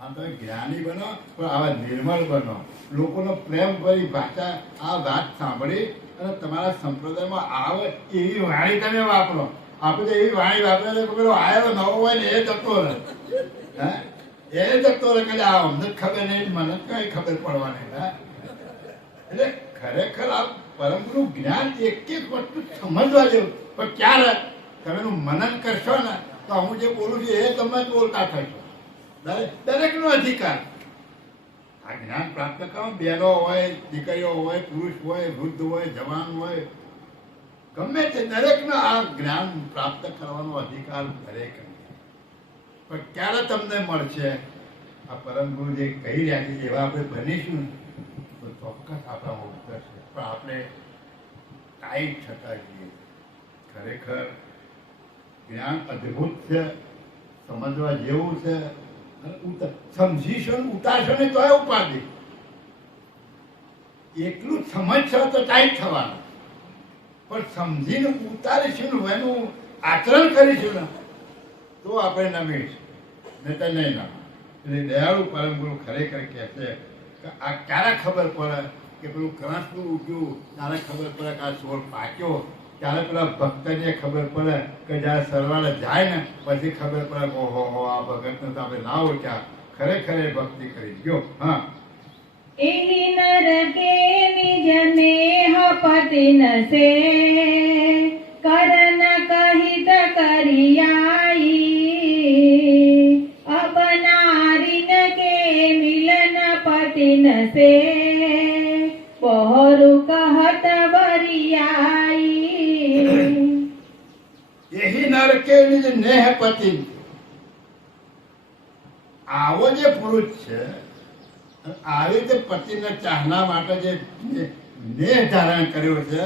આમ તમે જ્ઞાની બનો પણ આવા નિર્મળ બનો, લોકોનો પ્રેમ ભરી ભાષા આ વાત સાંભળી અને તમારા સંપ્રદાયમાં આવે એવી વાણી તમે વાપરો. આપણે તો એવી વાણી વાપરે છે કે પેલો આયેલો નવો હોય ને એ જતો રહે, હે, એ જતો રહે કે આ અમને ખબર નહીં, મને કઈ ખબર પડવાની. હા, એટલે ખરેખર આ પરમ ગુરુ જ્ઞાન એક એક વસ્તુ સમજવા જેવું. પણ ક્યારે તમે એનું મનન કરશો ને તો હું જે બોલું છું એ તમે જ બોલતા થશો. દરેકનો અધિકાર આ જ્ઞાન પ્રાપ્ત કરો. બહેનો હોય, દીકરીઓ હોય, પુરુષ હોય, વૃદ્ધ હોય, જવાન હોય, ગમે તે દરેકનો આ જ્ઞાન પ્રાપ્ત કરવાનો અધિકાર દરેક. પણ ક્યારે તમને મળશે? આ પરમ ગુરુ જે કહી રહ્યા છે એવા આપણે બનીશું તો ચોક્કસ આપણા ઉતરશે. પણ આપણે ટાઈટ થતા જઈએ. ખરેખર જ્ઞાન અદ્ભુત છે, સમજવા જેવું છે. સમજીશો ને ઉતારશો ને તો ઉપાધિ. એટલું સમજશો તો ટાઈટ થવાનું, પણ સમજીને ઉતારીશું ને એનું આચરણ કરીશું ને તો આપણે નમીશું, નહીં તો નહીં નમ. એટલે દયાળુ પરમ ગુરુ ખરેખર કહે છે કે આ ક્યારે ખબર પડે કે પેલું કણસનું ઉગ્યું, ત્યારે ખબર પડે કે આ છોડ પાક્યો, ત્યારે પેલા ભક્તને ખબર પડે કે જ્યારે સરવાળે જાય ને પછી ખબર પડે કે ઓહો હો આ ભગતને તો આપણે ના ઓળખ્યા, ખરેખર એ ભક્તિ કરી ગયો. હા, એહી નરકે નિજ નેહ પતિ નસે કરન કહિત કરિયાઈ અબ નારીન કે મિલન પતિ નસે બહરુ કહત બરિયાઈ. એહી નરકે નિજ નેહ પતિ. આવો જે પુરુષ છે આવી રીતે પતિને ચાહના માટે જે નેહ ધારણ કર્યો છે,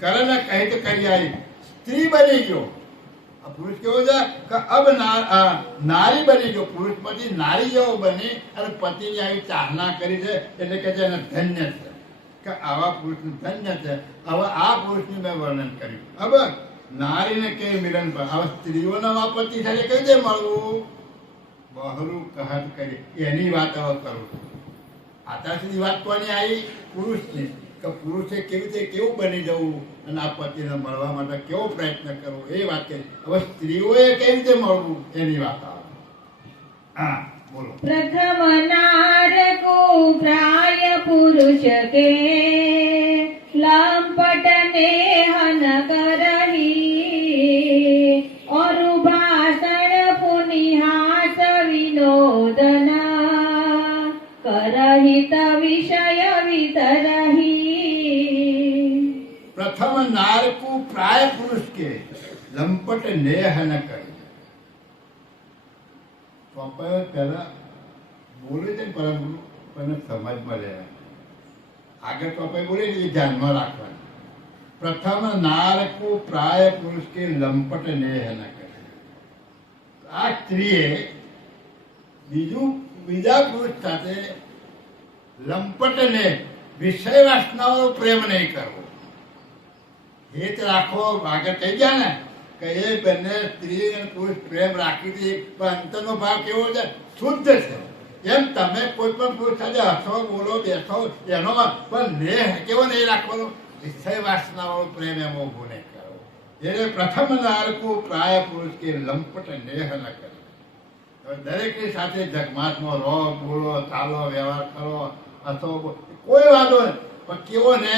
કરન કહિત કરિયાઈ, સ્ત્રી બની ગયો. આ પુરુષ કેવો છે કે અબ નારી બની ગયો. પુરુષ પછી નારી જેવો બની અને પતિની આવી ચાહના કરી છે એટલે કે એને ધન્ય છે, કે આવા પુરુષનું ધન્ય છે. હવે આ પુરુષનું મેં વર્ણન કર્યું. હવે નારીને કે મિલન પર હવે સ્ત્રીઓના વાપરતી સાથે કઈ દે મળવું બહરું કહત કરી એની વાત હવે કરું છું. અત્યાર સુધી વાત કોની આવી? પુરુષની, કે પુરુષે કેવી રીતે કેવું બની જવું અને આ પતિને મળવા માટે કેવો પ્રયત્ન કરવો એ વાત કરી. હવે સ્ત્રીઓએ કેવી રીતે મળવું એની વાત આવે. હા, બોલો. પ્રથમ નાર કો પ્રાય પુરુષ કે લંપટ નેહન કરહી અરુ ભાષણ પુનિહાસ વિનોદન કરહિત વિષય વિતરહી. પ્રથમ નારકુ પ્રાય પુરુષ કે લંપટ નેહ ન કરી. તો આપણે પહેલા બોલે છે પરમ ગુરુ પણ સમજમાં લેવા આગળ તો આપણે બોલે ને એ ધ્યાનમાં રાખવાનું. પ્રથમ નારકુ પ્રાય પુરુષ કે લંપટ નેહ ન કરે. આ સ્ત્રીએ બીજા પુરુષ સાથે લંપટ ને વિષય વાસનાવાળો પ્રેમ નહીં કરવો. હિત રાખો. આગળ કહી ગયા ને કે એ બંને સ્ત્રી અને પુરુષ પ્રેમ રાખી દે પણ અંતરનો ભાવ કેવો છે? શુદ્ધ છે. એમ તમે કોઈ પણ પુરુષ સાથે હસો, બોલો, બેસો એનો પણ નેહ કેવો નહીં રાખવાનો? વિષય વાસનાવાળો પ્રેમ એમાં ઉભો નહીં કરવો. એટલે પ્રથમ નારકુ પ્રાય પુરુષ કે લંપટ નેહ ન કરે. દરેકની સાથે જગમાતમાં રહો, બોલો, ચાલો, વ્યવહાર કરો, હસો, કોઈ વાંધો નહીં, પણ કેવો ને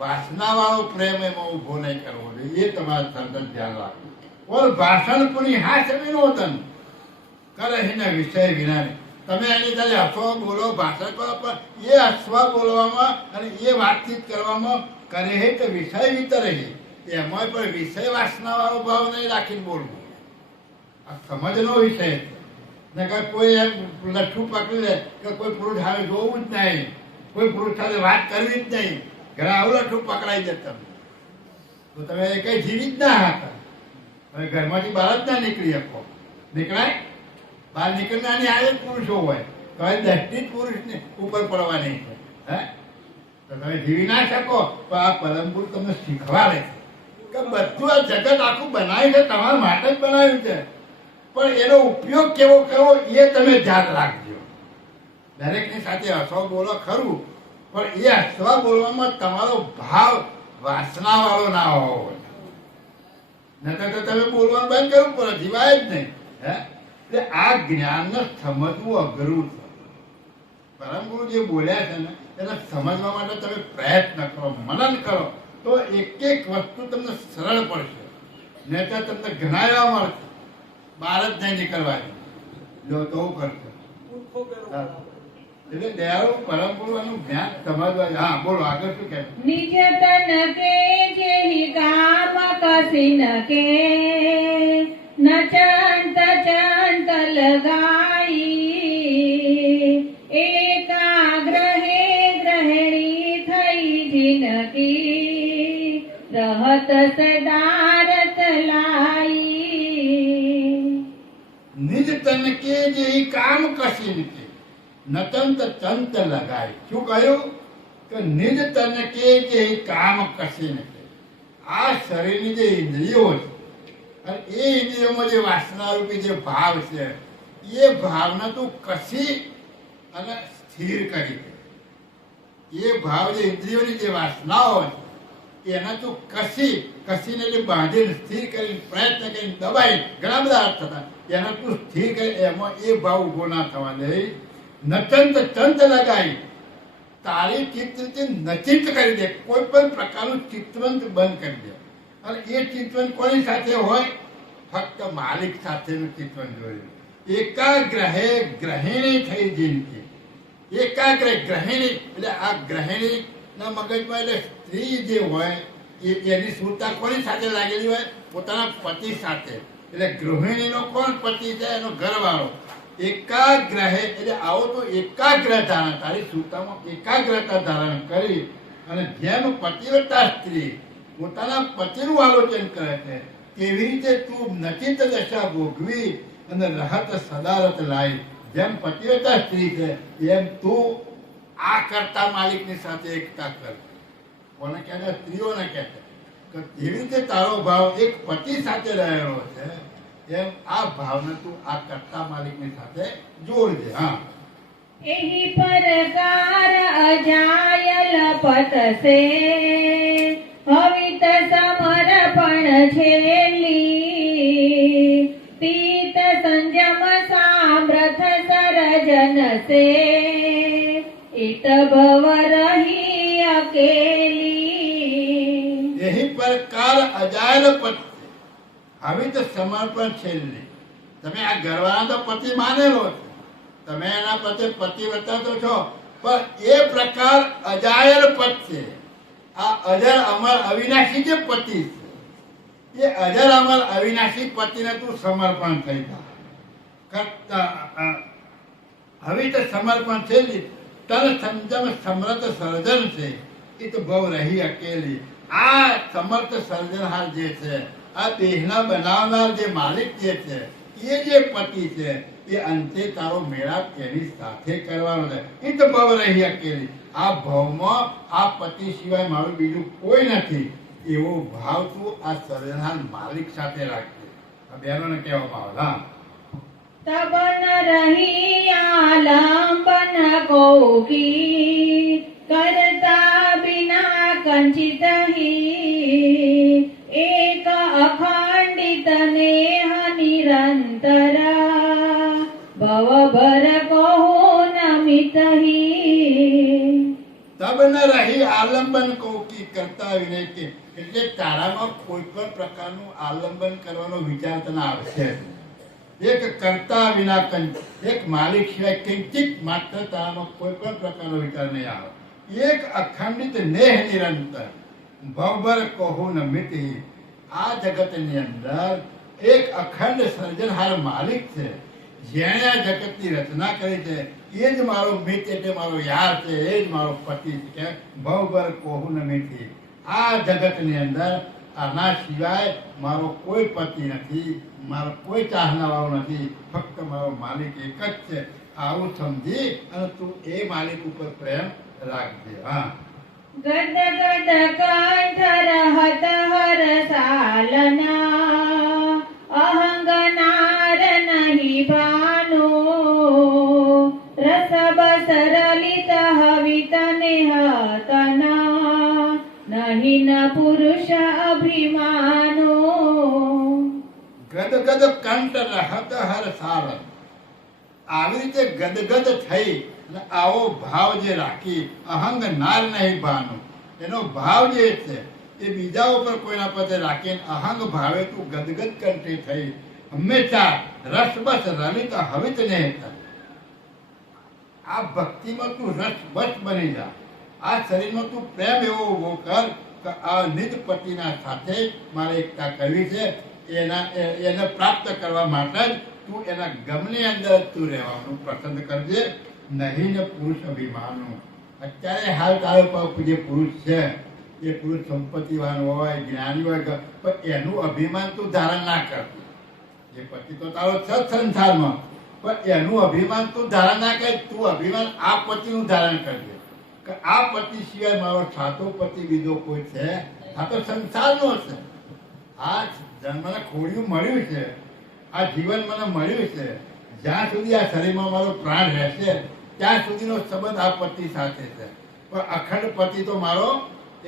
વાસનાવાળો પ્રેમ એમાં ઉભો નહીં કરવો જોઈએ. એ તમારે સતત ધ્યાન રાખવું. ઓર ભાષણ કોની હાથ વિનોદન કરે એના વિષય વિના. તમે એની સાથે હસો, બોલો, ભાષણ કરો પણ એ હસવા બોલવામાં અને એ વાતચીત કરવામાં કરે હે તો વિષય વિતરે. એમાં પણ વિષય વાસનાવાળો ભાવ નહીં રાખીને બોલવું. આ સમજનો વિષય છે. નકર કોઈ લઠ્ઠું પકડી લે કે કોઈ પુરુષ હારે જોવું જ નહીં, કોઈ પુરુષ સાથે વાત કરવી જ નહીં, ઘરે આવું લઠ્ઠું પકડાઈ દે તમે તો તમે કઈ જીવી જ ના હતા. તમે ઘરમાંથી બહાર જ ના નીકળી શકો. નીકળાય? બહાર નીકળનારની આ જ પુરુષો હોય તો એ દ્રષ્ટિ જ પુરુષને ઉપર પડવાની છે. હે તો તમે જીવી ના શકો તો આ પરમ પુરુષ તમને શીખવાડે છે કે બધું આ જગત આખું બનાવ્યું છે તમારા માટે જ બનાવ્યું છે, પણ એનો ઉપયોગ કેવો કરવો એ તમે ધ્યાન રાખજો. દરેકની સાથે હસવા બોલો ખરું, પણ એ હસવા બોલવામાં તમારો ભાવ વાસના વાળો ના હોવો. નકર તો તમે બોલવાનું બંધ કરવું પડે, જીવાય જ નહીં. હે એટલે આ જ્ઞાનને સમજવું અઘરું છે. પરમ ગુરુ જે બોલ્યા છે ને એને સમજવા માટે તમે પ્રયત્ન કરો, મનન કરો, તો એક એક વસ્તુ તમને સરળ પડશે. નહીં તો તમને ઘણા એવા મળશે બહાર જ નહીં નીકળવાની. જો તો કરશે એટલે દયાળુ પરમ ગુરુનું જ્ઞાન સમજવા. હા બોલો આગળ શું કહે? નિજ તન કે જેહી કામ કસી ન કે ન ચંત ચંત લગાઈ એકાગ્રહે ગ્રહણી થઈ જિનકી રહત સદારત લાઈ. નિજ તન કે જે કામ કસી નથી નતંત તંત લગાય. શું કહ્યું કે નિજ તન કે જે કામ કસી નથી. આ શરીરની જે ઇન્દ્રિયો છે અને એ ઇન્દ્રિયોમાં જે વાસના રૂપી જે ભાવ છે એ ભાવના તું કસી અને સ્થિર કરી દે. એ ભાવ જે ઇન્દ્રિયોની જે વાસનાઓ છે એના તું કસીને એટલે બાંધીને સ્થિર કરીને પ્રયત્ન કરીને દબાઈ ઘણા બધા અર્થ થતા એના તું સ્થિર કરી એમાં એ ભાવ ઉભો ના થવા દે. નચંત ચંત લગાઈ તારી ચિત્ત નચિત કરી દે. કોઈ પણ પ્રકારનું ચિત્રવંત બંધ કરી દે. અને એ ચિત્રવંત કોની સાથે હોય? ફક્ત માલિક સાથેનું ચિત્રવંત જોયું. એકાગ્રહે ગ્રહિણી થઈ જિંદગી. એકાગ્ર ગ્રહિણી એટલે આ ગ્રહિણી ના મગજમાં એટલે સ્ત્રી જે હોય એની સુરતા કોની સાથે લાગેલી હોય? પોતાના પતિ સાથે. એટલે ગૃહિણીનો કોણ પતિ છે? એનો ઘરવાળો. એકાગ્રહે એટલે આવો તો એકાગ્રતા ધારણ, તારી સુરતામાં એકાગ્રતા ધારણ કરી અને જેમ પતિવ્રતા સ્ત્રી પોતાના પતિનું આલોચન કરે છે તેવી રીતે તું નચિત દશા ભોગવી અને રહત સદારત લાઈ. જેમ પતિવ્રતા સ્ત્રી છે એમ તું આ કરતા માલિકની સાથે એકતા કર. કોને કહે છે? સ્ત્રીઓને કહે છે કે જેવી રીતે તારો ભાવ એક પતિ સાથે રહેલો છે એમ આ ભાવને તું આ કરતા માલિકની સાથે જોડજે. હા એહી પરકાર અજાયલ પતસે હવિત સમર્પણ છેલી પીત સંજમ સામ્રથ સરજન સે ઇત ભવ રહી અકેલી. એહી પ્રકાર અજાયલ પતિ હવે તો સમર્પણ છેલ્લી. તમે આ ઘરવાળા તો પતિ માનેલો છે, તમે એના પ્રત્યે પતિવ્રતા તો છો, પણ એ પ્રકાર અજાયલ પદ છે. આ અજર અમર અવિનાશી જે પતિ છે એ અજર અમર અવિનાશી પતિને તું સમર્પણ થઈ જા. હવે તો સમર્પણ છેલ્લી તન સંજમ સમર્થ સર્જન છે એ તો ભવ રહી અકેલી. આ સમર્થ સર્જનહાર જે છે, આ દેહના બનાવનાર જે માલિક જે છે એ જે પતિ છે એ અંતે તારો મેળાપ એની સાથે કરવાનો છે. એ તો ભવ રહી અકેલી. આ ભવમાં આ પતિ સિવાય મારું બીજું કોઈ નથી એવો ભાવ તું આ સર્જનહાર માલિક સાથે રાખજે. આ બહેનોને કહેવામાં આવે. તબ ન રહી આલંબન કોકી કરતા બિના કંચિત હી એક અખંડિત નેહ નિરંતર ભવ ભર કહો નમિત હી. તબ ન રહી આલંબન કોકી કરતા વિનય કે એટલે તારામાં કોઈ પણ પ્રકારનું આલંબન કરવાનો વિચાર તને આવશે. એક કરતા વિના કંચ, એક માલિક સિવાય કિંચિત માત્ર તારામાં કોઈ પણ પ્રકારનો વિચાર નહીં આવે. એક અખંડિત નેહ નિરંતર ભવભર કહો ન મિતિ. આ જગતની અંદર એક અખંડ સર્જનહાર માલિક છે, જેણે આ જગતની રચના કરી છે. એ જ મારો મિત એટલે મારો યાર છે, એ જ મારો પતિ છે. ભવભર કહો ન મિતિ. આ જગતની અંદર આના સિવાય મારો કોઈ પતિ નથી, મારો કોઈ ચાહનાવાળો નથી, ફક્ત મારો માલિક એક જ છે. આવું સમજી અને તું એ માલિક ઉપર પ્રેમ રાખજે. હા. ગદ ગદ કંઠ રહત હર સાલના, અહંગનાર નહીં ભાનો, રસ બસ રલિત હવિત નેહતના, નહીં ન પુરુષ અભિમાનો. ગદગદ કંઠ રહત હર સાલ, આવી રીતે ગદગદ થઈ અને આવો ભાવ જે રાખી, અહંગ નાર નહીં ભાનું, એનો ભાવ જે છે એ બીજા ઉપર કોઈના પર રાખીને અહંગ ભાવે તું ગદગદ કંઠી થઈ, હંમેશા રસબસ રલિત હવિત ને આ ભક્તિમાં તું રસબસ બની જા. આ શરીરમાં તું પ્રેમ એવો ઉભો કર કે આ નિજ પતિના સાથે મારે એકતા કરવી છે. એને પ્રાપ્ત કરવા માટે જ તું એના ગમની અંદર તું રહેવાનું પસંદ કરજે, નહીં ને પુરુષ અભિમાનનું. અત્યારે હાલ તારો પર જે પુરુષ છે એ પુરુષ સંપત્તિવાન હોય, જ્ઞાની હોય, પણ એનું અભિમાન તું ધારણ ના કર. એ પતિ તો તારો છે સંસારમાં, પણ એનું અભિમાન તું ધારણ ના કરે. તું અભિમાન આ પતિનું ધારણ કરજે કે આ પતિ સિવાય મારો સાચો પતિ બીજો કોઈ છે, આ તો સંસારનો છે. આ મને ખોડિયું મળ્યું છે, આ જીવન મને મળ્યું છે, જ્યાં સુધી આ શરીરમાં મારો પ્રાણ રહેશે ત્યાં સુધીનો સંબંધ આ પતિ સાથે છે. પણ અખંડ પતિ તો મારો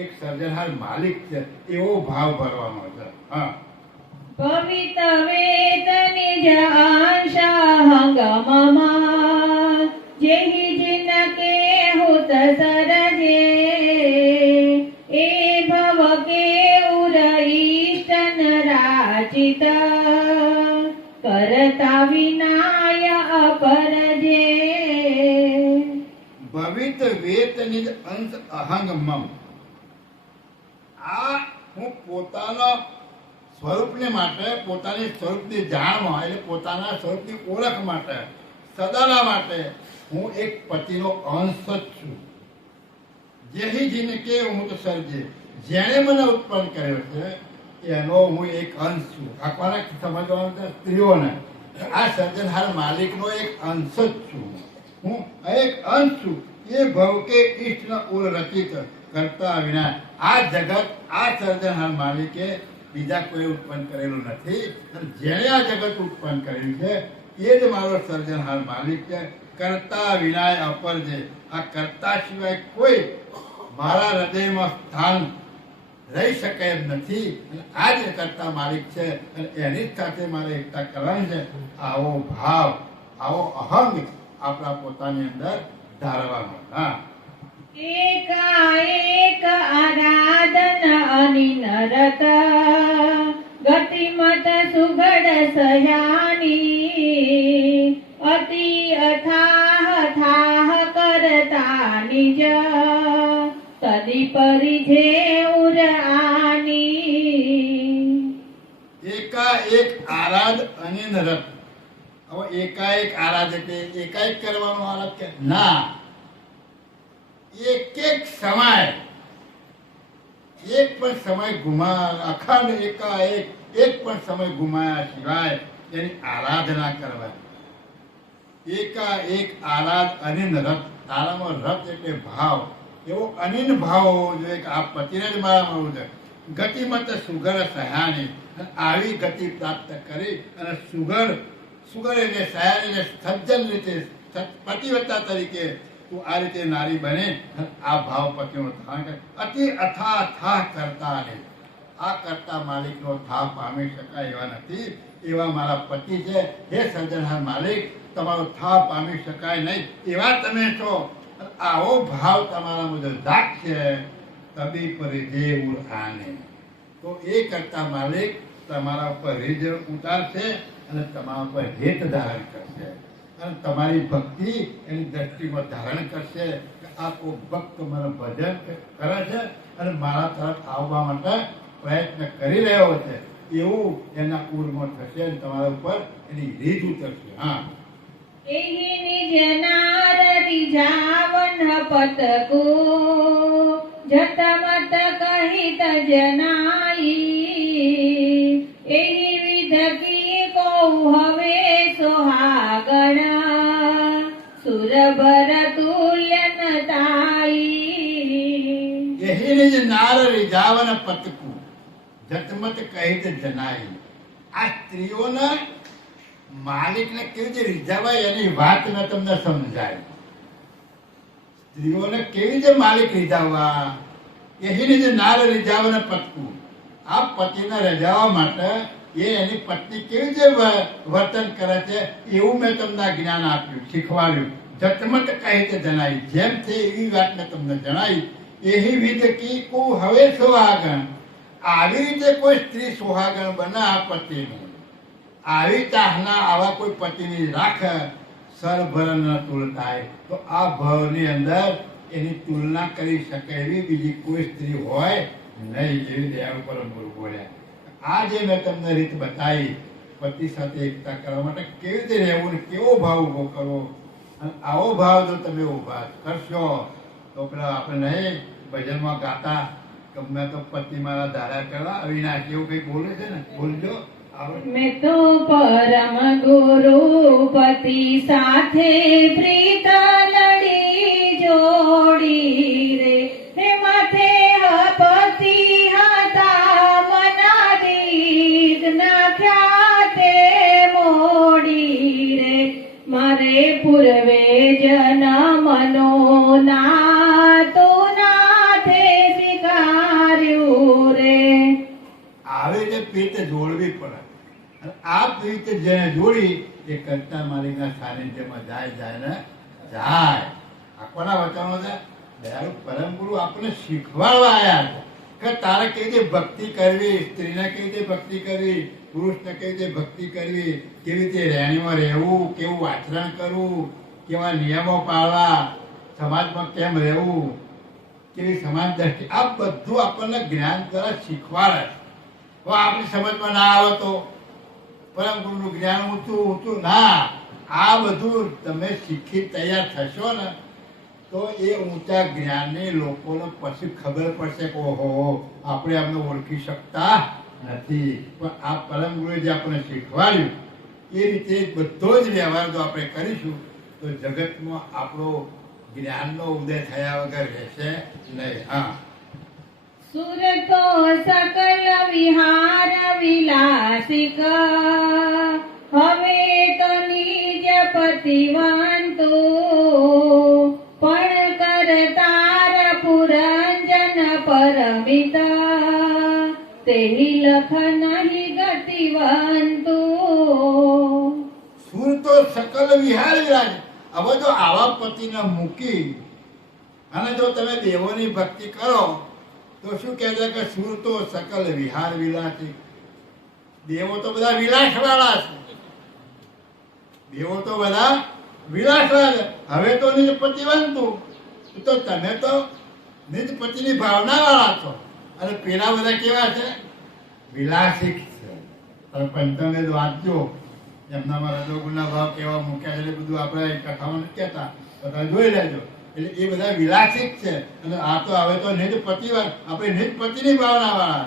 એક સર્જનહાર માલિક છે, એવો ભાવ ભરવાનો છે. હા. પવિત વેદ નિજ અંશ હંગમમાં, જેહી જિન કે હુત સરજે, એ ભવ કે ઉર ઈષ્ટન રાચિત, કરતા વિનાય અપરજે. ભવિત વેત નિજ અંશ અહંગમમ, આ હું પોતાના સ્વરૂપને માટે, પોતાની સ્વરૂપની જાણમાં એટલે પોતાના સ્વરૂપની ઓળખ માટે, સદાના માટે હું એક પતિનો અંશ જ છું. જેહી જીને કે હું તો સર્જે, જેણે મને ઉત્પન્ન કર્યો છે એનો હું એક અંશ છું. આ કોને સમજવાનું છે? સ્ત્રીઓને. આ સર્જનહાર માલિકનો એક અંશ જ છું હું, એક અંશ છું. એ ભવ કે ઈષ્ટ ઉર રચિત કરતા વિના, આ જગત આ સર્જનહાર માલિકે બીજા કોઈ ઉત્પન્ન કરેલું નથી. અને જેણે આ જગત ઉત્પન્ન કર્યું છે એ જ મારો સર્જનહાર માલિક છે. કરતા વિનાય અપર છે. આ કરતા સિવાય કોઈ મારા હૃદયમાં સ્થાન રહી શકે એમ નથી. આ જ કરતા માલિક છે અને એની જ સાથે મારે એકતા કરવાની છે. આવો ભાવ, આવો અહંગ આપણા પોતાની અંદર ધારવાનો. હા. એકાએક આરાધન અનિનરત, ગતિમત સુગડ સયાની, અતિ અથાહ થાહ કરતા નિજ, તદી પરિજે ઉર આની. એકાએક આરાધ અનિનરત. હવે એકાએક આરાધ એટલે એકાએક કરવાનો આરાધ કે ના, એક એક સમય, એક પણ સમય અખંડ એકાએક એક પણ સમય ગુમાયા સિવાય એની આરાધના કરવાની. એકાએક આરાધ અનિન રથ. તારામાં રથ એટલે ભાવ, એવો અનિન ભાવ હોવો જોઈએ કે આ પતિને જ મારા મળવું છે. ગતિમત સુગર સહાની, આવી ગતિ પ્રાપ્ત કરી અને સુગર એટલે સહાની સજ્જન રીતે પતિવ્રતા તરીકે તું આ રીતે નારી બને આ ભાવ પતિનો ધારણ કરે. અતિ અથા થાહ કરતા ને, આ કરતા માલિકનો થાહ પામી શકાય એવા નથી. એવા મારા પતિ છે. હે સર્જનહાર માલિક, તમારો થાહ પામી શકાય નહીં એવા તમે છો. આવો ભાવ તમારા મુજબ જાગશે તબી પર જે આને, તો એ કરતા માલિક તમારા ઉપર રીજ ઉતારશે અને તમારા ઉપર હેત ધારણ કરશે અને તમારી ભક્તિ એની દ્રષ્ટિમાં ધારણ કરશે કે આ કોઈ ભક્ત મને ભજન કરે છે અને મારા તરફ આવવા માટે પ્રયત્ન કરી રહ્યો છે, એવું એના ઉરમાં થશે અને તમારા ઉપર એની રીજ ઉતરશે. હા. એહી નિજ નાર રીઝાવન પતકો, જતમત કહિત જનાઈ એહી વિધ કી કૌ હવે સોહાગણ સુરભર તુલ્ય નતાઈ यही निज नार रिजावन पतकू जतमत कहित जनाई। આ સ્ત્રીઓના માલિકને કેવી રીતે રીઝાવાય એની વાત મેં તમને સમજાય। સ્ત્રીઓને કેવી રીતે માલિક રીઝાવવા, यही निज नार रिजावन पतकू। આ પતિને રજાવવા માટે એ એની પત્ની કેવી રીતે વર્તન કરે છે એવું મેં તમને જ્ઞાન આપ્યું, શીખવાડ્યું। જતમત કહિત જનાઈ, જેમ છે એવી વાત મેં તમને જણાવી। એહી વિધ કી કો હવે સોહાગણ, આવી રીતે કોઈ સ્ત્રી સોહાગણ બને આ પતિનું, આવી ચાહના આવા કોઈ પતિની રાખે સરભર ન તુલતાય, તો આ ભવની અંદર એની તુલના કરી શકે એવી બીજી કોઈ સ્ત્રી હોય નહીં, એવી દયાળુ પરમ ગુરુ બોલ્યા। આ જે મેં તમને રીત બતાવી પતિ સાથે એકતા કરવા માટે કેવી રીતે રહેવું ને કેવો ભાવ ઉભો કરવો, અને આવો ભાવ જો તમે ઉભા કરશો તો પેલા આપણે નહીં ભજનમાં ગાતા કે મેં તો પતિ મારા ધારા કરવા અવિનાશ એવું કંઈક બોલે છે ને, બોલજો આવડે। મેં તો પરમ ગુરુ પતિ સાથે પ્રીત લડી જોડી રે, હે માથે પતિ હતા મનાદીક નાખ્યા તે મોડી રે, મારે પૂર્વે જન્મનો નાતો નાથે સ્વીકાર્યું રે। આવી રીતે પ્રીત જોડવી પડે, અને આ પ્રીત જેને જોડી એ કરતા માલિકના સાનિધ્યમાં જાય ને જાય। આ કોના વચનો છે? દયાળુ પરમ ગુરુ આપણને શીખવાડવા આવ્યા છે કે તારે કેવી રીતે ભક્તિ કરવી, સ્ત્રીને કેવી રીતે ભક્તિ કરવી, પુરુષને કેવી રીતે ભક્તિ કરવી, કેવી રીતે રહેણીમાં રહેવું, કેવું આચરણ કરવું, કેવા નિયમો પાળવા, સમાજમાં કેમ રહેવું, કેવી સમાજ દ્રષ્ટિ, આ બધું આપણને જ્ઞાન દ્વારા શીખવાડે। તો આપણી સમજમાં ના આવે તો પરમ ગુરુનું જ્ઞાન ઊંચું ના, આ બધું તમે શીખી તૈયાર થશો ને તો એ ઊંચા જ્ઞાનની લોકોને પછી ખબર પડશે કે ઓહો આપણે એમને ઓળખી શકતા નથી, પણ આ પરમ ગુરુએ જે આપણને શીખવાડ્યું એ રીતે બધો જ વ્યવહાર જો આપણે કરીશું તો જગતમાં આપણો જ્ઞાનનો ઉદય થયા વગર રહેશે નહીં। હા, સુરતો સકલ વિહાર વિલાસિક હવે તો નિજ પતિવંતો, પણ કરતાર પુરંજન પરમિત તેહી લખ નહીં ગતિવંતો। સુર તો સકલ વિહાર વિરાજ। હવે જો આવા પતિને મૂકી અને જો તમે દેવોની ભક્તિ કરો તો શું કહે છે કે સુર તો સકલ વિહાર વિલાસી। દેવો તો બધા વિલાસ વાળા છે, દેવો તો બધા વિલાસ વાળા છે। હવે તો નિજ પતિવંતું, તો તમે તો નિજ પતિની ભાવના વાળા છો, અને પેલા બધા કેવા છે? વિલાસિક છે। તમે પંચાંગ વાંચજો એમનામાં રજોગુણના ભાવ કેવા મૂક્યા છે, એટલે બધું આપણે કથામાં નથી કહેતા, તમે જોઈ લેજો। એટલે એ બધા વિલાસિક છે, અને આ તો હવે તો નિજ પતિવંત, આપણે નિજ પતિની ભાવના વાળા,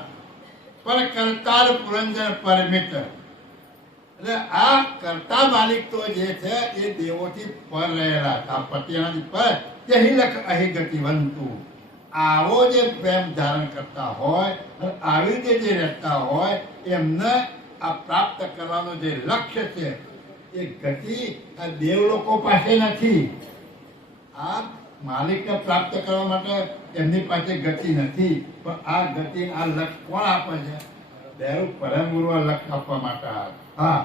પણ કરતાર પુરંજન પરમિત। એટલે આ કરતા માલિક તો જે છે એ દેવોથી પર રહેલા, આ પતિ એનાથી પર, તે હિલક અહી ગતિવંતુ। આવો જે પ્રેમ ધારણ કરતા હોય અને આવી રીતે જે રહેતા હોય એમને આ પ્રાપ્ત કરવાનો જે લક્ષ્ય છે એ ગતિ આ દેવલોકો પાસે નથી। આ માલિકને પ્રાપ્ત કરવા માટે એમની પાસે ગતિ નથી, પણ આ ગતિ આ લક્ષ્ય કોણ આપે છે? દયાળુ પરમ ગુરુ આ લક્ષ્ય આપવા માટે આવે। હા,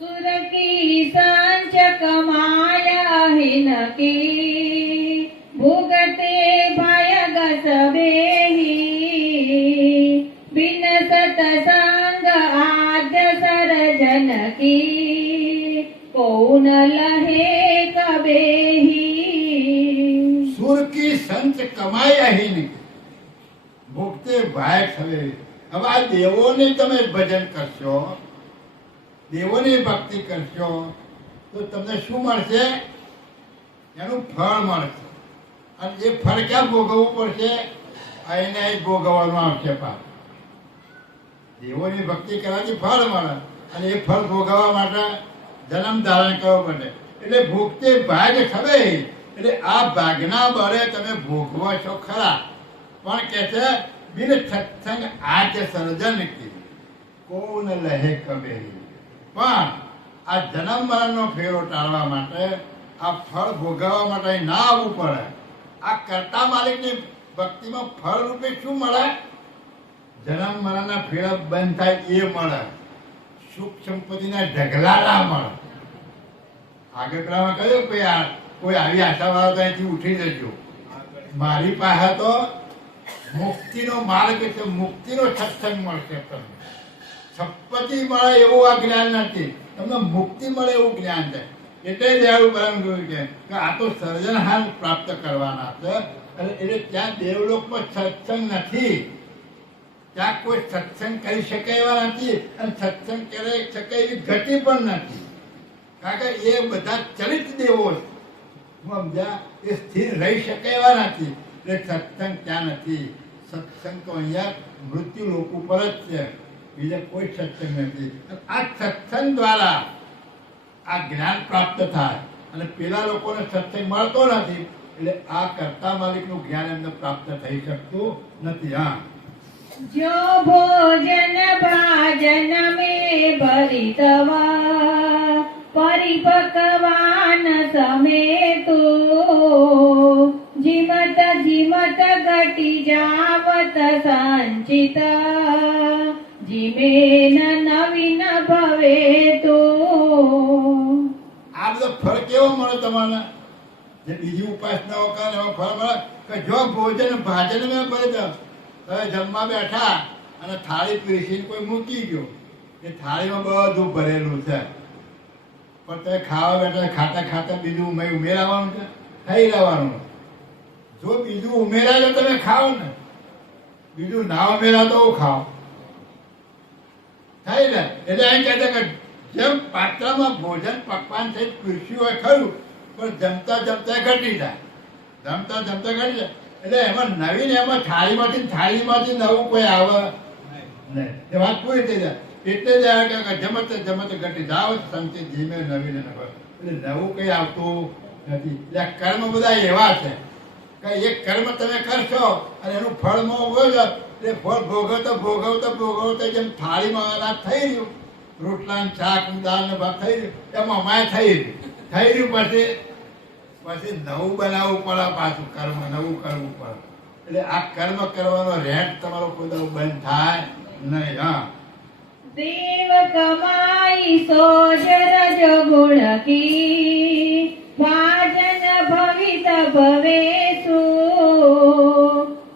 સુર કી સાંચ કમાય અહિન કી ભૂગતે ભય ગસ બેહી, બિન સતસંગ આદ્ય સરજન કી કૌન લહે કબેહી। સુર કી સંત કમાઈ અહીં ભોગતે ભાય થવે। હવે આ દેવોની તમે ભજન કરશો, દેવોની ભક્તિ કરશો તો તમને શું મળશે? એનું ફળ મળશે। અને એ ફળ ક્યાં ભોગવવું પડશે? એને જ ભોગવવાનું આવશે પાપ. દેવોની ભક્તિ કરવાથી ફળ મળે અને એ ફળ ભોગવવા માટે જન્મ ધારણ કરવો પડે. એટલે ભોગતે ભાગ ખબે, એટલે આ ભાગના બળે તમે ભોગવો છો ખરા, પણ કે છે બિન સત્સંગ આજ સર્જન કી કોન લહે કબે. પણ આ જન્મ મરણનો ફેરો ટાળવા માટે, આ ફળ ભોગવવા માટે ના આવવું પડે. આ કર્તા માલિકની ભક્તિમાં ફળ રૂપે શું મળે? જન્મ મરણના ફેરા બંધ થાય એ મળે. સુખ સંપત્તિના ઢગલા ના મળે. આગળ પેલામાં કહ્યું કોઈ આવી આશાવાળા તો અહીંથી ઉઠી જજો. મારી પાસે તો મુક્તિનો માર્ગ છે, મુક્તિનો સત્સંગ મળશે તમને. સંપત્તિ મળે એવું આ જ્ઞાન નથી, તમને મુક્તિ મળે એવું જ્ઞાન છે. એટલે દયાળુ બરાબર જોયું કે આ તો સર્જનહાર પ્રાપ્ત કરવાના છે. એટલે ત્યાં દેવલોકમાં સત્સંગ નથી, ત્યાં કોઈ સત્સંગ કરી શકે એવા નથી, અને સત્સંગ કરી શકે એવી ગતિ પણ નથી. કારણ કે એ બધા ચલિત દેવો છે, સમજ્યા? એ સ્થિર રહી શકે એવા નથી. એટલે સત્સંગ ત્યાં નથી. સત્સંગ તો અહીંયા મૃત્યુ લોક ઉપર જ છે, બીજા કોઈ સત્સંગ નથી. આ સત્સંગ દ્વારા આ જ્ઞાન પ્રાપ્ત થાય, અને પેલા લોકોને સત્સંગ મળતો નથી. એટલે આ કર્તા માલિકનું જ્ઞાન એમને પ્રાપ્ત થઈ શકતું નથી. હા, જો ભોજન ભાજન में भरितवा परिपक्वान समेतो जिमत जिमत घटी जावत संचित जिमेन नवीन भवेतो. આ બધો ફળ કેવો મળે તમારે? જે બીજી ઉપાસનાઓ કરે એવો ફળ મળે કે જો ભોજન ભાજન મેં ભરી હવે જમવા બેઠા અને થાળી પીરસીને કોઈ મૂકી ગયો, એ થાળીમાં બધું ભરેલું છે, પણ તમે ખાવા બેઠા ખાતા ખાતા બીજું ઉમેરાવાનું છે, ખાઈ લેવાનું. જો બીજું ઉમેરાય તો તમે ખાઓ ને, બીજું ના ઉમેરા તો ખાઓ, થાય ને? એટલે એમ કહેતા કે જેમ પાત્રમાં ભોજન પકવાન થઈ પીરસ્યું હોય ખરું, પણ જમતા જમતા ઘટી જાય, જમતા જમતા ઘટી જાય. એટલે એમાં નવીન એમાં થાળીમાંથી નવું કોઈ આવે નહીં. એ વાત પૂરી થઈ જાય. એટલે જ જમત જમત ઘટી જાવ સંતિ ધીમે નવીન. એટલે નવું કઈ આવતું નથી. એટલે કર્મ બધા એવા છે કે એક કર્મ તમે કરશો અને એનું ફળ ભોગવો છો, એટલે ફળ ભોગવતા ભોગવતા ભોગવતા જેમ થાળીમાં અનાજ થઈ રહ્યું, રોટલા ને શાક દાળ ને ભાત થઈ રહ્યું, એમાં અમાય થઈ રહ્યું. પછી નવું બનાવવું પડે, પાછું કર્મ નવું કરવું પડે. એટલે આ કર્મ કરવાનો રેટ તમારો કોઈ દાડો બંધ થાય નહીં. હા, देव कमाई सोजर जो गुण की भाजन भवित भवेसु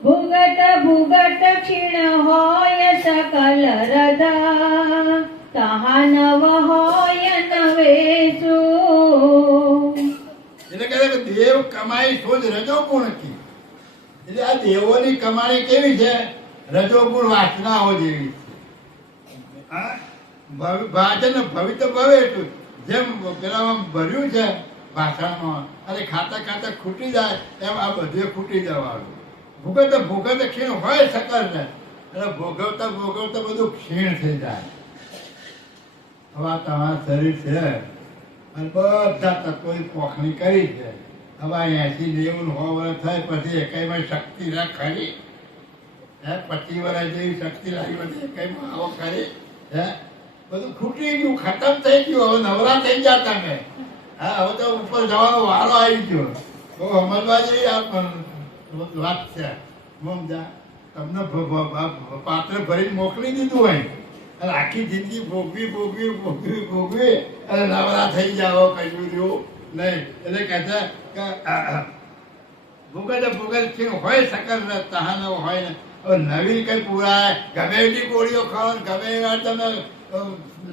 भुगत भुगत क्षीण होय सकल रदा तहा नव होय नवेसु. એટલે કહે કે દેવ કમાઈ સોજ રજો ગુણ કી. એટલે આ દેવોની કમાણી કેવી છે? રજોગુણ વાસનાઓ જેવી. ભાજન ભવિત ભવે એટલું જેમ પેલામાં ભર્યું છે ભાષણમાં, અને ખાતા ખાતા ખૂટી જાય એમ આ બધે ખૂટી જવાનું. ભૂગત ભૂગત ક્ષીણ હોય શકર ને, એટલે ભોગવતા ભોગવતા બધું ક્ષીણ થઈ જાય. હવે આ તમારું શરીર છે અને બધા તત્વોની પોખણી કરી છે. હવે 80-90 વર્ષ થાય પછી એકાઈમાં શક્તિ ના ખરી? 25 વર્ષ જેવી શક્તિ લાગી બધી એકાઈમાં આવો ખરી? બધું ખૂટી ગયું, ખતમ થઈ ગયું. હવે નવરા થઈ ગયા તમે. હા, હવે તો ઉપર જવાનો વારો આવી ગયો. તો સમજવા જેવી વાત છે. તમને પાત્ર ભરીને મોકલી દીધું હોય અને આખી જિંદગી ભોગવી ભોગવી ભોગવી ભોગવી અને નવરા થઈ જાઓ, કશું રહ્યું નહીં. એટલે કહે છે કે ભૂગત ભૂગત છે હોય શકર તહાનો હોય ને. હવે નવી કઈ પુરાય, ગમે એટલી ગોળીઓ ખાઓ, ગમે એવા તમે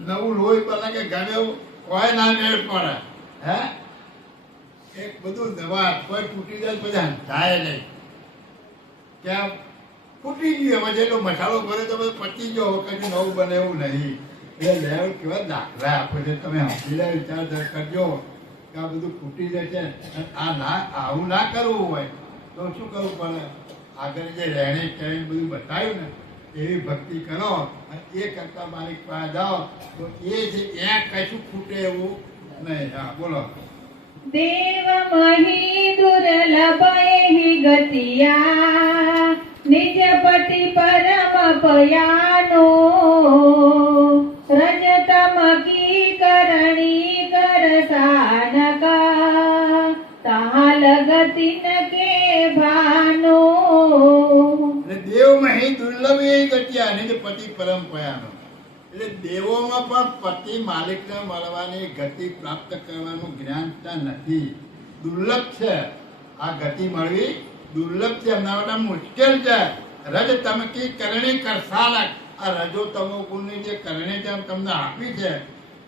નવું લોહી બને કે ગમે એવું કોઈ ના મેળ પડે. હે, એક બધું દવા કોઈ તૂટી જાય પછી થાય નહીં. ક્યાં ફૂટી ગયું, હવે જેટલો મસાલો ભરે તો બધું પતી ગયો, હવે કશું નવું બને એવું નહીં. એટલે લેવલ કેવા દાખલા આપે છે, તમે હંસી વિચાર કરજો કે આ બધું ફૂટી જશે. આ ના, આવું ના કરવું હોય તો શું કરવું પડે? આગળ જે રહેણી કહેણી બધું બતાવ્યું ને એવી ભક્તિ કરો અને એ કરતા માલિક પાસે જાઓ તો એ જે કશું ખૂટે એવું નહીં. હા બોલો. દેવ મહી દુર્લભ એહી ગતિયા નિજ પતિ પરમ પયાનો રજતમ કી કરણી કરસાનકા તાલ ગતિ ન કે ભાનો. એટલે દેવ મહી દુર્લભ એ ગત્યા નિજ પતિ પરંપરાનો. એટલે દેવોમાં પણ પતિ માલિકને મળવાની ગતિ પ્રાપ્ત કરવાનું જ્ઞાન ત્યાં નથી. દુર્લભ છે આ ગતિ મળવી, દુર્લભ છે. એમના માટે મુશ્કેલ છે. રજ તમકી કરણી કરસાનક. આ રજો તમો ગુણની જે કરણી છે તમને આપી છે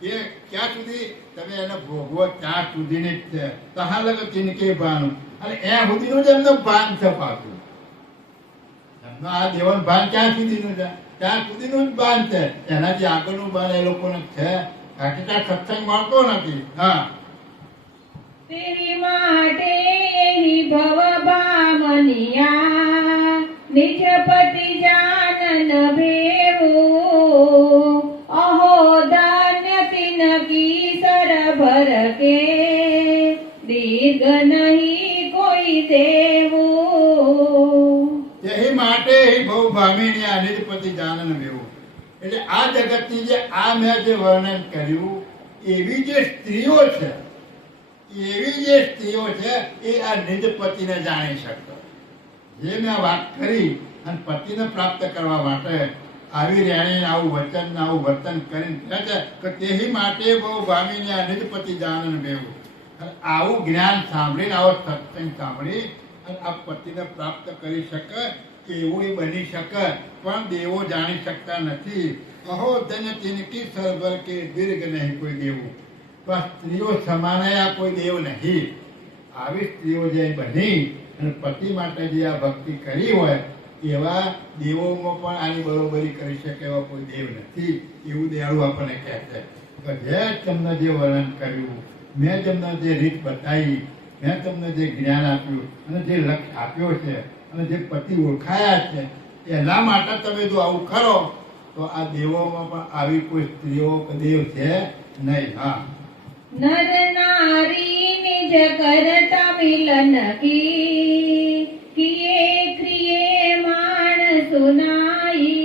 એ ક્યાં સુધી તમે એને ભોગવો ત્યાં સુધીની જ છે. તહાં લગ ચિનકે ભાન. અને એ સુધીનું જ એમનું ભાન છે પાછું. એમનું આ દેવન ભાન ક્યાં સુધીનું છે? ત્યાં સુધીનું જ ભાન છે. એનાથી આગળનું ભાન એ લોકોને છે. હકીકત સત્સંગ મળતો નથી. હા. તેરી માટે એહી ભવ ભામનિયા નિજ પતિ જાનન ભેવો અહો દાન્ય તિનકી સર ભર કે દીર્ઘ નહીં કોઈ દેવો. તેહી માટે બહુ ભામીની આ નિજપતિ જાનન વેવું. એટલે આ જગતની જે આ મેં જે વર્ણન કર્યું એવી જે સ્ત્રીઓ છે એ આ નિજપતિને જાણી શકે. જે મેં વાત કરી અને પતિને પ્રાપ્ત કરવા માટે આવી રહેણી આવું વચન આવું વર્તન કરીને કહે છે કે તેહી માટે બહુ ભામીની આ નિજપતિ જાનન વેવું. આવું જ્ઞાન સાંભળીને આવો સત્સંગ સાંભળી આ પતિને પ્રાપ્ત કરી શકે એવું એ બની શકે. પણ દેવો જાણી શકતા નથી. અહો ધન્ય તિનકી સરભર કે દીર્ઘ નહીં કોઈ દેવું. તો આ સ્ત્રીઓ સમાને આ કોઈ દેવ નહીં. આવી સ્ત્રીઓ જે બની અને પતિ માટે જે આ ભક્તિ કરી હોય એવા દેવોમાં પણ આની બરોબરી કરી શકે એવા કોઈ દેવ નથી. એવું દયાળુ આપણને કહે છે કે જે તમને જે વર્ણન કર્યું, મેં તમને જે રીત બતાવી, મેં તમને જે જ્ઞાન આપ્યું અને જે લક્ષ્ય આપ્યો છે અને જે પતિ ઓળખાયા છે એના માટે તમે જો આવું કરો તો આ દેવોમાં પણ આવી કોઈ સ્ત્રીઓ કે દેવ છે નહીં. હા. નર નારી નિજ કરતા મિલન કિયે ક્રિયે માણ સુનાઈ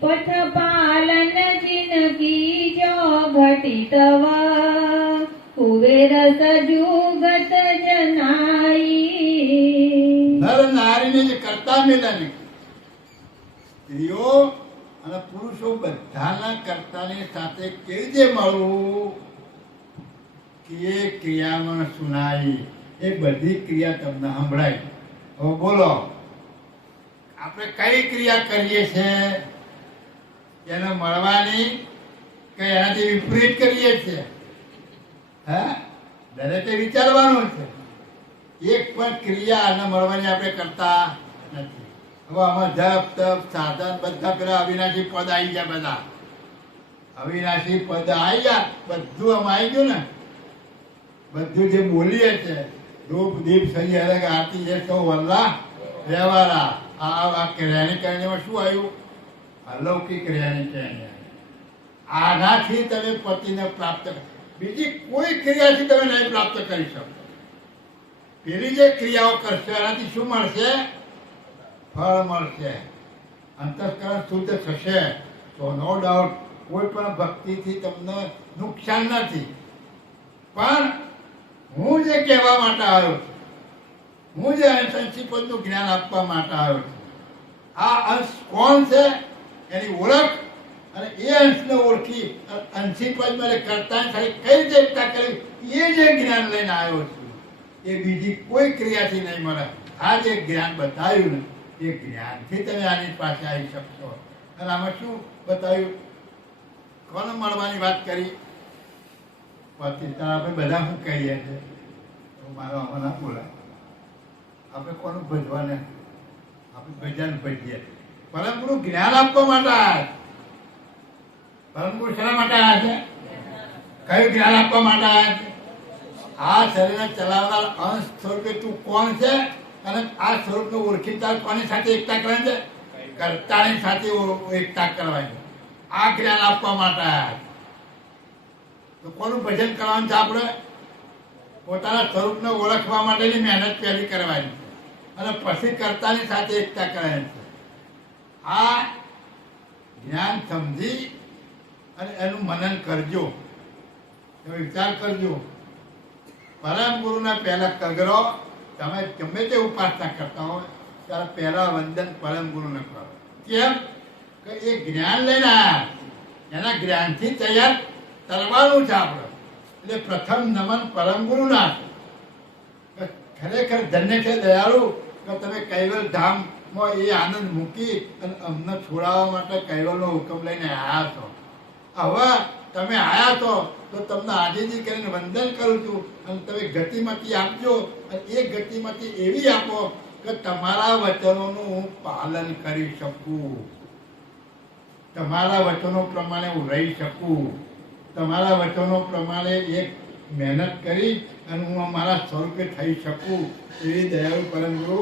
પથ પાલન જિનકી જો ઘટિતવ કુબેર સજુગત જનાઈ. નર નારીને જે કરતા મિલન, સ્ત્રીઓ અને પુરુષો બધાના કર્તાની સાથે કેવી રીતે મળવું કે એ ક્રિયામાં સુનાઈ. એ બધી ક્રિયા તમને સંભળાય. હવે બોલો આપણે કઈ ક્રિયા કરીએ છીએ? એને મળવાની કે એનાથી વિપરીત કરીએ છીએ? હા, દરેકે વિચારવાનું છે. એક પણ ક્રિયા અને મળવાની આપણે કરતા નથી. હવે આમાં જપ તપ સાધન બધા પેલા અવિનાશી પદ આવી ગયા. બધા અવિનાશી પદ આવી ગયા. બધું આમાં આવી ગયું ને. બધું જે બોલીએ છે ધૂપ દીપ સહી અલગ આરતી એ સૌ વલ્લા વ્યવહારા. આ રહેણી કહેણીમાં શું આવ્યું? અલૌકિક રહેણી કહેણી. આનાથી તમે પતિને પ્રાપ્ત, બીજી કોઈ ક્રિયાથી તમે નહીં પ્રાપ્ત કરી શકો. પેલી જે ક્રિયાઓ કરશો એનાથી શું મળશે? ફળ મળશે. અંતઃકરણ શુદ્ધ થશે. તો નો ડાઉટ કોઈ પણ ભક્તિથી તમને નુકસાન નથી. પણ હું જે કહેવા માટે આવ્યો છું, હું જે સંક્ષિપ્તનું જ્ઞાન આપવા માટે આવ્યો છું, આ અંશ કોણ છે એની ઓળખ અને એ અંશને ઓળખી અંશિપદમાં કરતા કઈ રીતે એકતા કરી એ જે જ્ઞાન લઈને આવ્યો છું એ બીજી કોઈ ક્રિયાથી નહીં મળે. આ જે જ્ઞાન બતાવ્યું ને એ જ્ઞાનથી તમે આની પાસે આવી શકશો. અને આમાં શું બતાવ્યું? કોને મળવાની વાત કરી? પતિ. આપણે બધા શું કહીએ છીએ? મારો આમાં ના બોલાય. આપણે કોનું ભજવાને? આપણે ભજન ભજીએ. પરમગુરુ જ્ઞાન આપવા માટે આવ્યા. પરમગુરુ શેના માટે આવ્યા છે? કયું જ્ઞાન આપવા માટે આવ્યા છે? આ શરીરને ચલાવનાર અંશ સ્વરૂપે તું કોણ છે અને આ સ્વરૂપને ઓળખી તાર કોની સાથે એકતા કરવાની છે? કર્તાની સાથે એકતા કરવાની. આ જ્ઞાન આપવા માટે આયા છે. તો કોનું ભજન કરવાનું છે આપણે? પોતાના સ્વરૂપને ઓળખવા માટેની મહેનત પહેલી કરવાની છે અને પછી કર્તાની સાથે એકતા કરવાની છે. આ જ્ઞાન સમજી અને એનું મનન કરજો. તમે વિચાર કરજો. પરમ ગુરુના પહેલા કગરો. તમે ગમે તે ઉપાસના કરતા હોય ત્યારે પહેલા વંદન પરમ ગુરુને કરો. કેમ કે એ જ્ઞાન લઈને આવ્યા, એના જ્ઞાનથી તૈયાર કરવાનું છે આપણે. એટલે પ્રથમ નમન પરમ ગુરુના. ખરેખર ધન્ય છે દયાળુ કે તમે કૈવલ ધામમાં એ આનંદ મૂકી અને અમને છોડાવવા માટે કૈવલનો હુકમ લઈને આવ્યા છો. હવે તમે આવ્યા છો તો તમને આજીજી કરીને વંદન કરું છું અને તમે ગતિમતી આપજો અને એ ગતિમતી એવી આપો કે તમારા વચનોનું હું પાલન કરી શકું, તમારા વચનો પ્રમાણે હું રહી શકું, તમારા વચનો પ્રમાણે એક મહેનત કરી અને હું મારા સ્વરૂપે થઈ શકું. એવી દયાળુ પરમ ગુરુ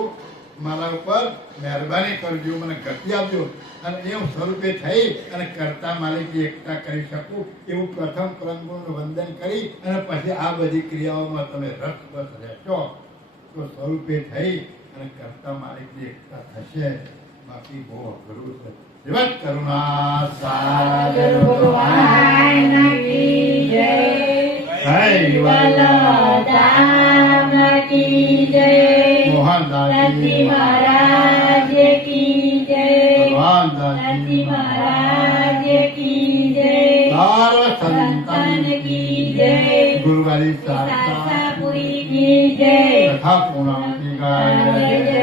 મારા ઉપર મહેરબાની કરજો, મને ગતિ આપજો અને એ હું સ્વરૂપે થઈ અને કરતા માલિકી એકતા કરી શકું એવું પ્રથમ પરમ ગુરુનું વંદન કરી અને પછી આ બધી ક્રિયાઓમાં તમે રસબસ રહેશો તો સ્વરૂપે થઈ અને કરતા માલિકની એકતા થશે. બાકી બહુ અઘરું છે. જીવત કરુણા સાગર ભગવાન કી જય. કૈવલધામ કી જય. નરસિંહ મહારાજ કી જય. નરસિંહ મહારાજ કી જય. સંતન કી જય. ગુરુવારી શાસ્ત્રાપુરી કી જય. તથા પૂર્ણાવતી ગાય.